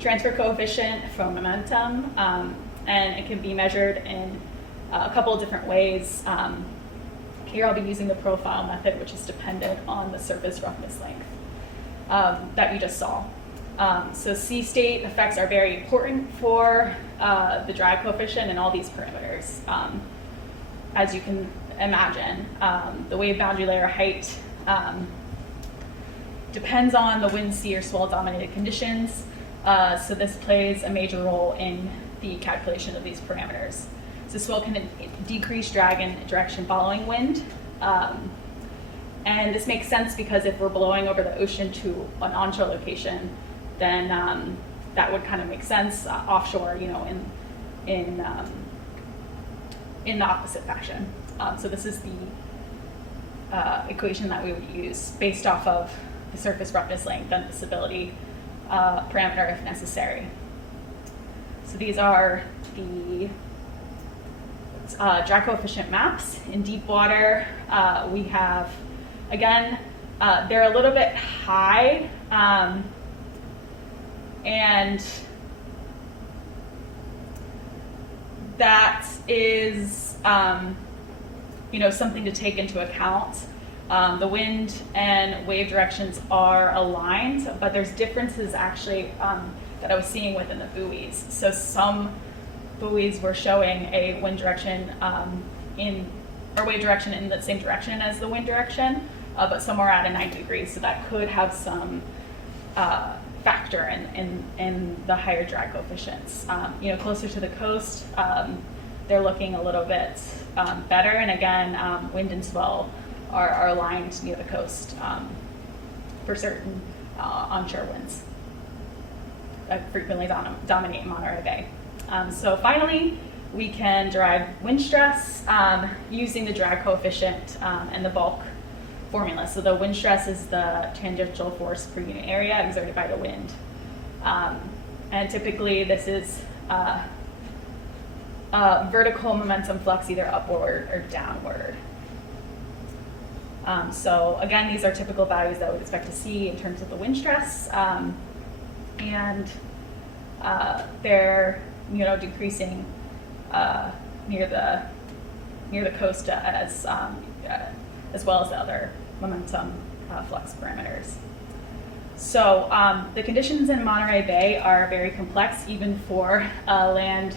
transfer coefficient from momentum, and it can be measured in a couple of different ways. Here I'll be using the profile method, which is dependent on the surface roughness length that we just saw. So sea state effects are very important for the drag coefficient and all these parameters. As you can imagine, the wave boundary layer height depends on the wind, sea, or swell dominated conditions. So this plays a major role in the calculation of these parameters. So swell can decrease drag in direction following wind. And this makes sense because if we're blowing over the ocean to an onshore location, then that would kind of make sense offshore, in the opposite fashion. So this is the equation that we would use based off of the surface roughness length and the stability parameter if necessary. So these are the drag coefficient maps. In deep water, we have, again, they're a little bit high, and that is, something to take into account. The wind and wave directions are aligned, but there's differences actually that I was seeing within the buoys. So some buoys were showing a wind direction or wave direction in the same direction as the wind direction, but some are at a 90 degrees, so that could have some factor in the higher drag coefficients. Closer to the coast, they're looking a little bit better, and again, wind and swell are aligned near the coast for certain onshore winds that frequently dominate Monterey Bay. So finally, we can derive wind stress using the drag coefficient and the bulk formula. So the wind stress is the tangential force per unit area exerted by the wind. And typically this is vertical momentum flux, either upward or downward. So again, these are typical values that we would expect to see in terms of the wind stress. And they're decreasing near the coast as well as the other momentum flux parameters. So the conditions in Monterey Bay are very complex, even for a land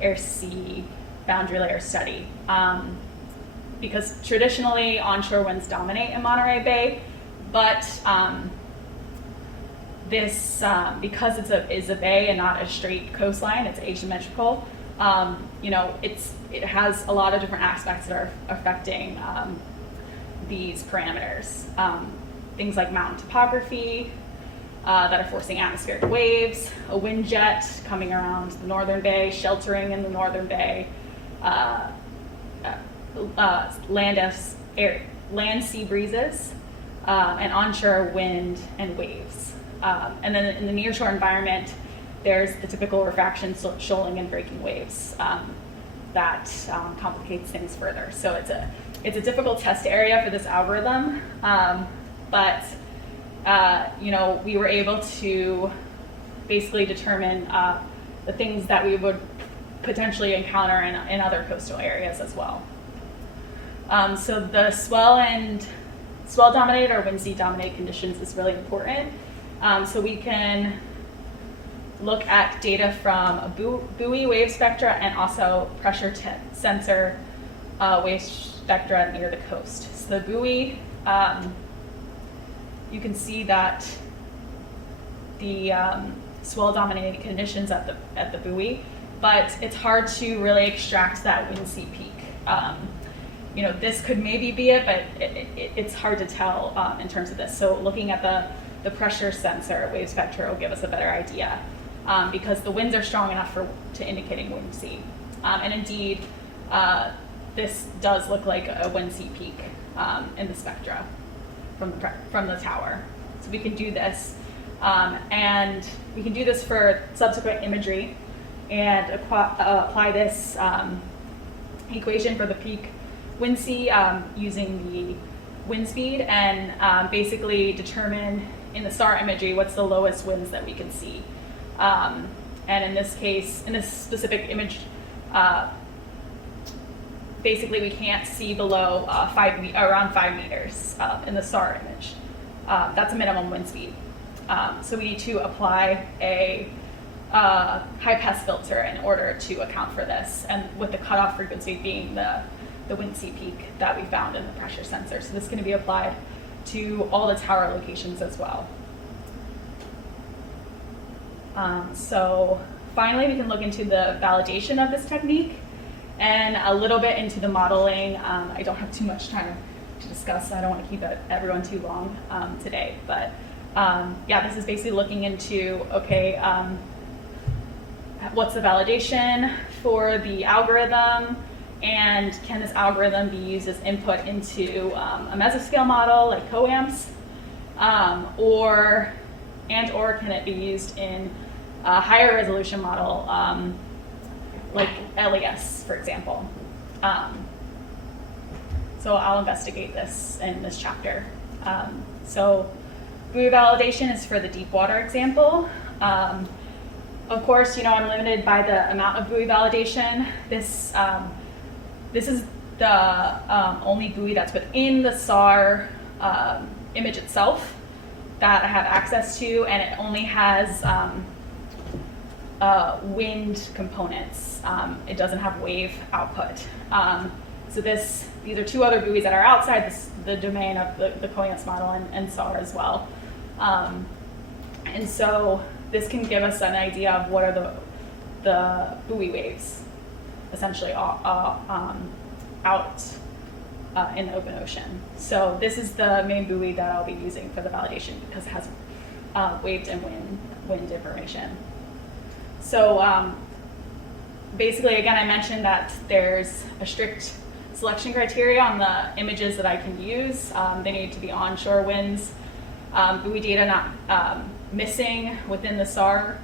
air sea boundary layer study, because traditionally onshore winds dominate in Monterey Bay, but this because it's a bay and not a straight coastline, it's asymmetrical. It has a lot of different aspects that are affecting these parameters. Things like mountain topography that are forcing atmospheric waves, a wind jet coming around the northern bay, sheltering in the northern bay, land sea breezes, and onshore wind and waves. And then in the nearshore environment, there's the typical refraction, shoaling, and breaking waves that complicates things further. So it's a difficult test area for this algorithm, but we were able to basically determine the things that we would potentially encounter in other coastal areas as well. So the swell dominated or wind sea dominated conditions is really important. So we can look at data from a buoy wave spectra and also pressure sensor wave spectra near the coast. So the buoy, you can see that the swell dominated conditions at the buoy, but it's hard to really extract that wind sea peak. This could maybe be it, but it's hard to tell in terms of this. So looking at the pressure sensor wave spectra will give us a better idea, because the winds are strong enough to indicating wind sea. And indeed, this does look like a wind sea peak in the spectra from the tower. So we can do this, and we can do this for subsequent imagery and apply this equation for the peak wind sea using the wind speed, and basically determine in the star imagery what's the lowest winds that we can see. And in this case, in this specific image, basically we can't see below around 5 meters in the star image. That's a minimum wind speed. So we need to apply a high pass filter in order to account for this, and with the cutoff frequency being the wind sea peak that we found in the pressure sensor. So this is going to be applied to all the tower locations as well. So finally, we can look into the validation of this technique and a little bit into the modeling. I don't have too much time to discuss, so I don't want to keep everyone too long today. But this is basically looking into, okay, what's the validation for the algorithm, and can this algorithm be used as input into a mesoscale model like COAMPS, or can it be used in a higher resolution model, like LES, for example. So I'll investigate this in this chapter. So buoy validation is for the deep water example. Of course, I'm limited by the amount of buoy validation. This is the only buoy that's within the SAR image itself that I have access to, and it only has wind components. It doesn't have wave output. So these are two other buoys that are outside the domain of the COAMPS model and SAR as well. And so this can give us an idea of what are the buoy waves, essentially, out in the open ocean. So this is the main buoy that I'll be using for the validation because it has wave and wind information. So basically, again, I mentioned that there's a strict selection criteria on the images that I can use. They need to be onshore winds. Buoy data not missing within the SAR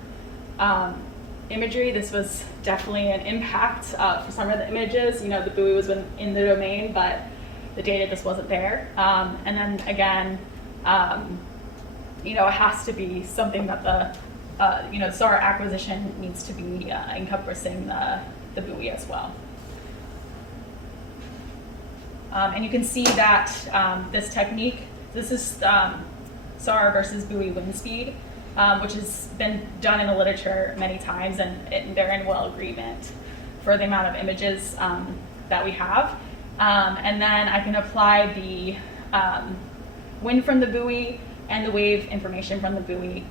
imagery. This was definitely an impact for some of the images. The buoy was in the domain, but the data just wasn't there. And then again, it has to be something that the SAR acquisition needs to be encompassing the buoy as well. And you can see that this technique, this is SAR versus buoy wind speed, which has been done in the literature many times, and they're in well agreement for the amount of images that we have. And then I can apply the wind from the buoy and the wave information from the buoy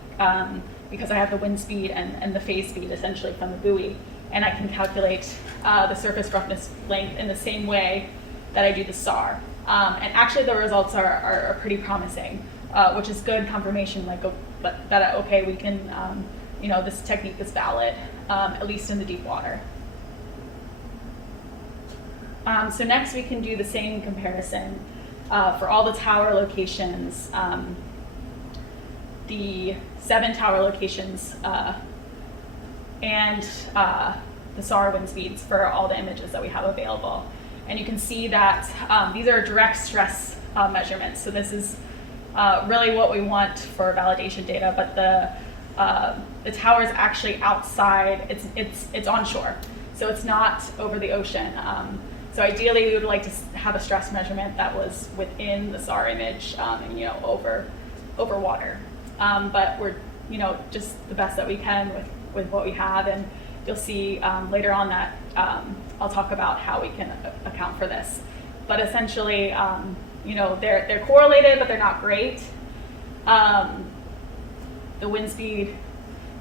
because I have the wind speed and the phase speed essentially from the buoy, and I can calculate the surface roughness length in the same way that I do the SAR. And actually the results are pretty promising, which is good confirmation that okay, we can, this technique is valid, at least in the deep water. So next we can do the same comparison for all the tower locations, the 7 tower locations, and the SAR wind speeds for all the images that we have available. And you can see that these are direct stress measurements. So this is really what we want for validation data, but the tower is actually outside. It's onshore, so it's not over the ocean. So ideally, we would like to have a stress measurement that was within the SAR image and over water. But we're just the best that we can with what we have, and you'll see later on that I'll talk about how we can account for this. But essentially, they're correlated, but they're not great. The wind speed,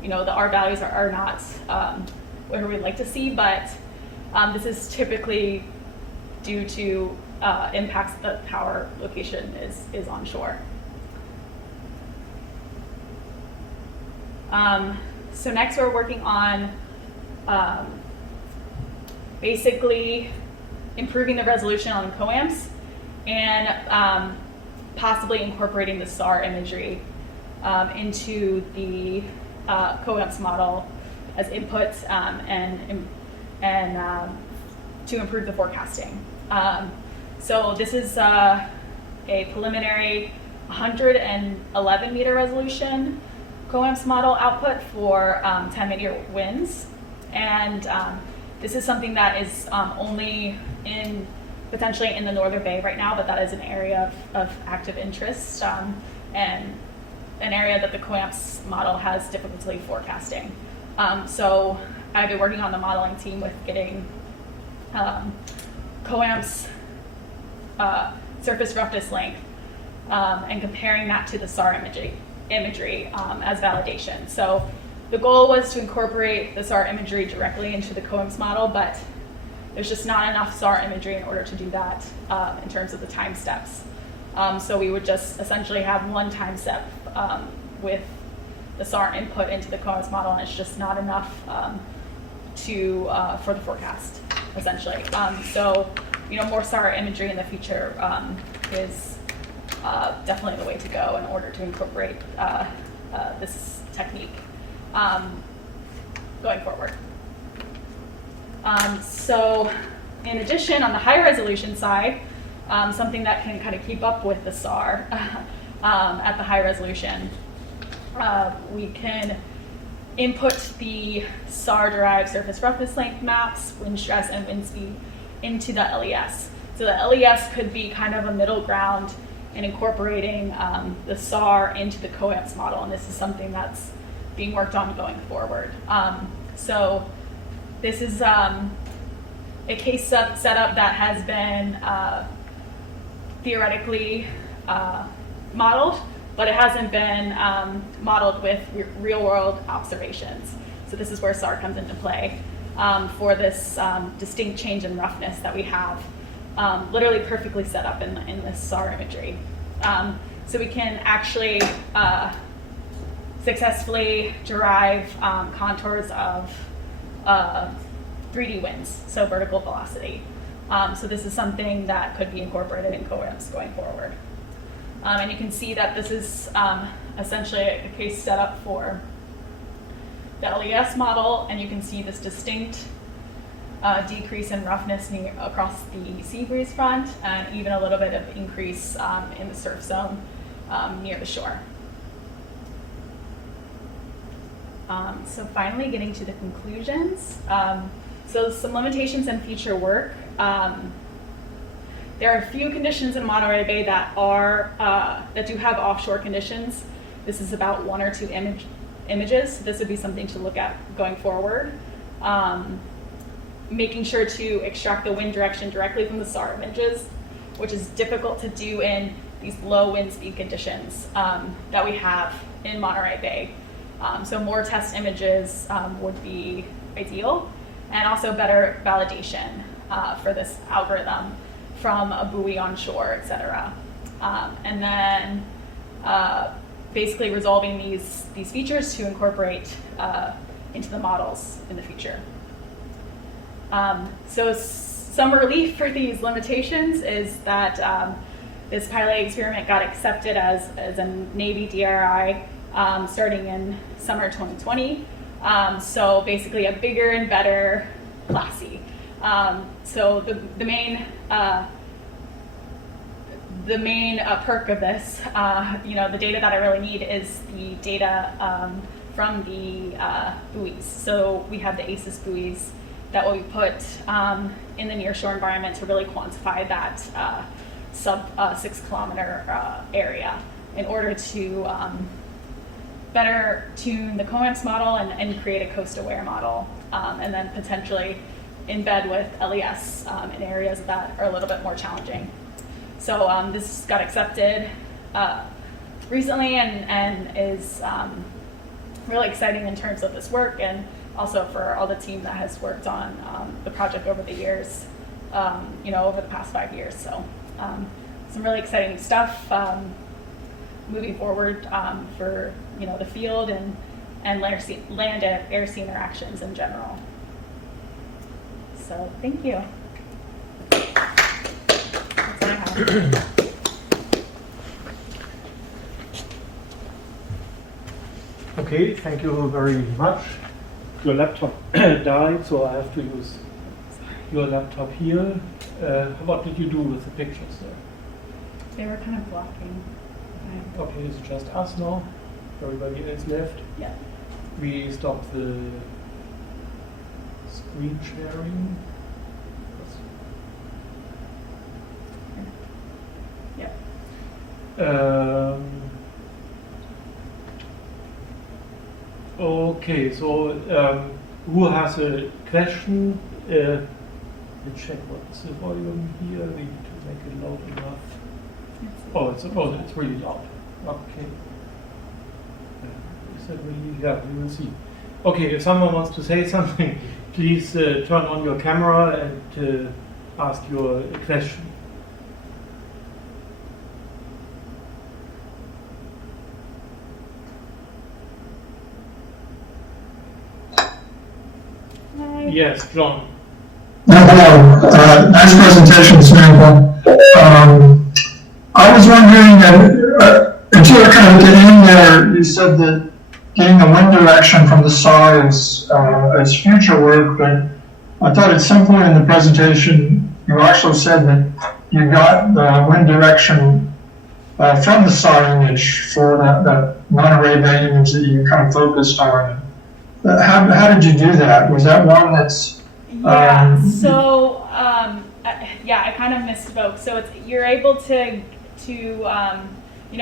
the R values are not where we'd like to see, but this is typically due to impacts the tower location is onshore. So next we're working on basically improving the resolution on COAMPS and possibly incorporating the SAR imagery into the COAMPS model as input and to improve the forecasting. So this is a preliminary 111 meter resolution COAMPS model output for 10 meter winds, and this is something that is only potentially in the Northern Bay right now, but that is an area of active interest and an area that the COAMPS model has difficulty forecasting. So I've been working on the modeling team with getting COAMPS surface roughness length and comparing that to the SAR imagery as validation. So the goal was to incorporate the SAR imagery directly into the COAMPS model, but there's just not enough SAR imagery in order to do that in terms of the time steps. So we would just essentially have one time step with the SAR input into the COAMPS model, and it's just not enough for the forecast, essentially. So more SAR imagery in the future is definitely the way to go in order to incorporate this technique. going forward. So in addition, on the high resolution side, something that can kind of keep up with the SAR at the high resolution, we can input the SAR-derived surface roughness length maps, wind stress, and wind speed into the LES. So the LES could be kind of a middle ground in incorporating the SAR into the COAMPS model, and this is something that's being worked on going forward. So this is a case setup that has been theoretically modeled, but it hasn't been modeled with real-world observations. So this is where SAR comes into play for this distinct change in roughness that we have literally perfectly set up in this SAR imagery. So we can actually successfully derive contours of 3D winds, so vertical velocity. So this is something that could be incorporated in COAMPS going forward. And you can see that this is essentially a case setup for the LES model, and you can see this distinct decrease in roughness across the sea breeze front, and even a little bit of increase in the surf zone near the shore. So finally, getting to the conclusions. So some limitations and future work. There are a few conditions in Monterey Bay that do have offshore conditions. This is about 1 or 2 images. This would be something to look at going forward. Making sure to extract the wind direction directly from the SAR images, which is difficult to do in these low wind speed conditions that we have in Monterey Bay. So more test images would be ideal, and also better validation for this algorithm from a buoy on shore, et cetera. And then basically resolving these features to incorporate into the models in the future. So some relief for these limitations is that this pilot experiment got accepted as a Navy DRI starting in summer 2020. So basically a bigger and better CLASI. So the main perk of this, the data that I really need is the data from the buoys. So we have the ACES buoys that will be put in the nearshore environment to really quantify that sub 6 kilometer area in order to better tune the COAMPS model and create a coast-aware model, and then potentially embed with LES in areas that are a little bit more challenging. So this got accepted recently and is really exciting in terms of this work, and also for all the team that has worked on the project over the years, over the past 5 years. So some really exciting stuff moving forward for the field and land air sea interactions in general. So thank you. That's all I have. Okay, thank you very much. Your laptop died, so I have to use your laptop here. What did you do with the pictures there? They were kind of blocking. Okay, it's just us now. Everybody else left. Yeah. We stop the screen sharing. Yeah. Okay, so who has a question? Let's check what is the volume here. We need to make it loud enough. It's really loud. Okay. Is that really? Yeah, we will see. Okay, if someone wants to say something, please turn on your camera and ask your question. Hi. Yes, John. Hello. Nice presentation, Samantha. I was wondering that if you were kind of getting in there, you said that getting the wind direction from the SAW as future work, but I thought at some point in the presentation, you also said that you got the wind direction from the SAW image for that Monterey Bay image that you kind of focused on. How did you do that? Was that one that's... I kind of misspoke. So you're able to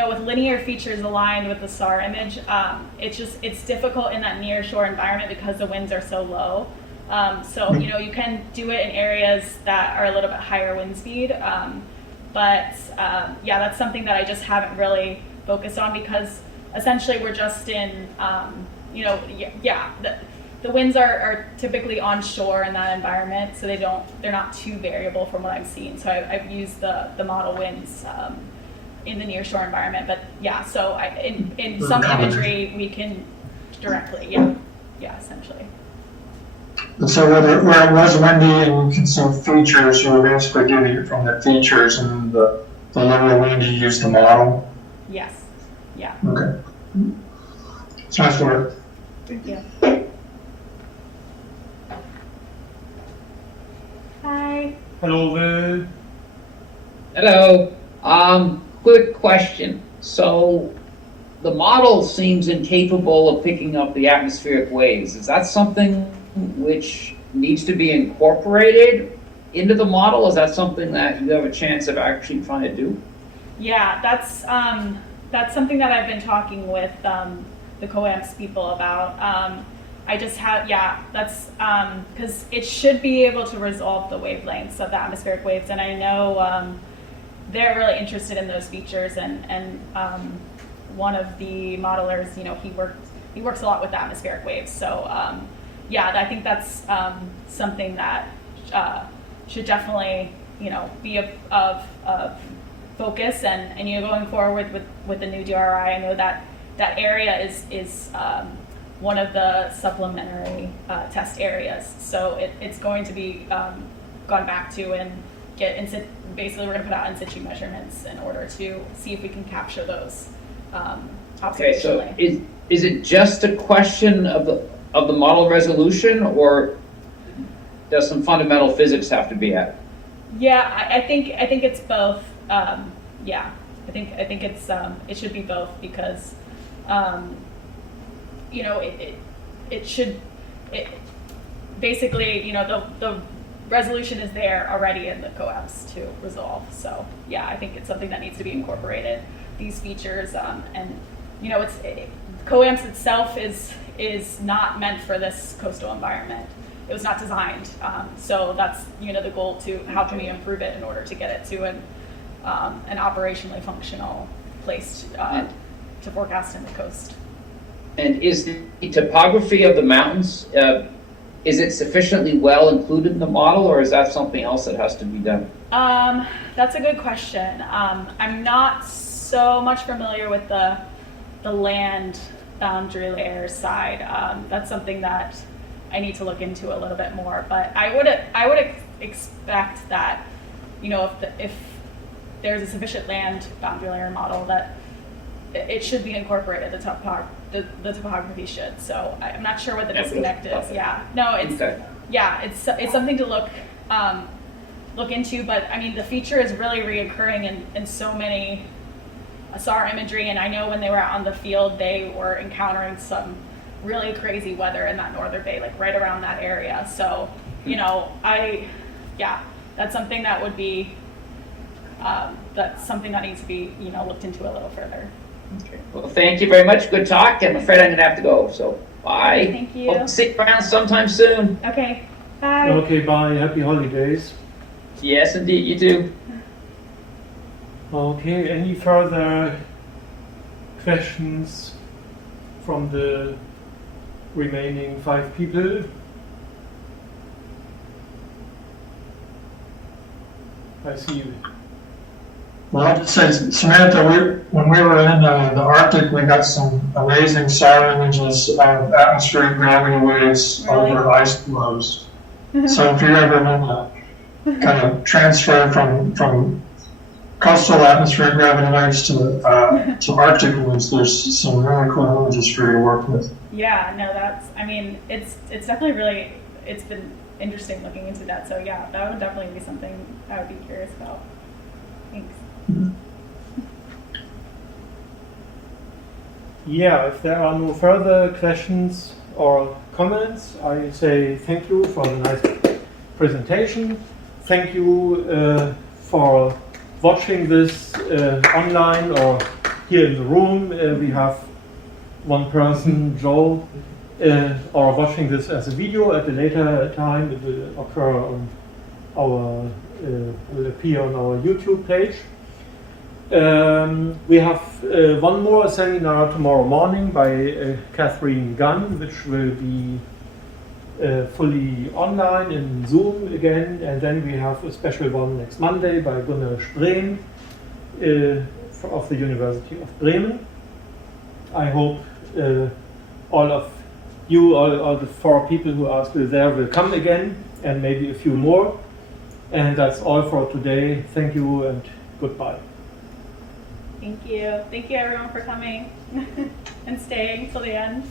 with linear features aligned with the SAR image, it's difficult in that near shore environment because the winds are so low. You can do it in areas that are a little bit higher wind speed. That's something that I just haven't really focused on because essentially we're just in, the winds are typically onshore in that environment, so they're not too variable from what I've seen. So I've used the model winds in the nearshore environment, but in some imagery we can directly, essentially. So where it was windy and you can see features, you were basically getting it from the features, and the lower wind you use the model? Yes, yeah. Okay. So nice work. Thank you. Hi. Hello, Will. Hello. Quick question. So the model seems incapable of picking up the atmospheric waves. Is that something which needs to be incorporated into the model? Is that something that you have a chance of actually trying to do? Yeah, that's something that I've been talking with the COAMPS people about. That's because it should be able to resolve the wavelengths of the atmospheric waves, and I know they're really interested in those features, and one of the modelers, he works a lot with atmospheric waves, so I think that's something that should definitely be of focus, and going forward with the new DRI, I know that area is one of the supplementary test areas, so it's going to be gone back to and basically we're going to put out in-situ measurements in order to see if we can capture those observationally. Okay, so is it just a question of the model resolution, or does some fundamental physics have to be added? Yeah, I think it's both. I think it's it should be both because the resolution is there already in the COAMPS to resolve. So I think it's something that needs to be incorporated. These features COAMPS itself is not meant for this coastal environment. It was not designed. So that's the goal to how can we improve it in order to get it to an operationally functional place to forecast in the coast. And is the topography of the mountains, is it sufficiently well included in the model, or is that something else that has to be done? That's a good question. I'm not so much familiar with the land boundary layer side. That's something that I need to look into a little bit more. But I would expect that if there's a sufficient land boundary layer model, that it should be incorporated. The topography should. So I'm not sure what the disconnect is. Yeah. No, it's something to look into. But I mean, the feature is really reoccurring in so many SAR imagery, and I know when they were out on the field, they were encountering some really crazy weather in that northern bay, like right around that area. So that's something that would be that's something that needs to be looked into a little further. Okay. Well, thank you very much. Good talk. I'm afraid I'm going to have to go. So, bye. Okay, thank you. Hope to see you around sometime soon. Okay. Bye. Okay, bye. Happy holidays. Yes, indeed. You too. Okay, any further questions from the remaining 5 people? I see you. Well, I'll just say, Samantha, when we were in the Arctic, we got some amazing SAR images of atmospheric gravity waves over ice floes. So if you're ever in a kind of transfer from coastal atmospheric gravity waves to Arctic winds, there's some really cool images for you to work with. Yeah, no, I mean, it's definitely really, it's been interesting looking into that. So yeah, that would definitely be something I would be curious about. Thanks. Yeah, if there are no further questions or comments, I say thank you for the nice presentation. Thank you for watching this online or here in the room. We have one person, Joe, or watching this as a video at a later time. It will occur on our, will appear on our YouTube page. We have one more seminar tomorrow morning by Catherine Gunn, which will be fully online in Zoom again, and then we have a special one next Monday by Gunnar Spreen of the University of Bremen. I hope all of you, all the 4 people who are still there will come again, and maybe a few more. And that's all for today. Thank you and goodbye. Thank you. Thank you everyone for coming and staying till the end.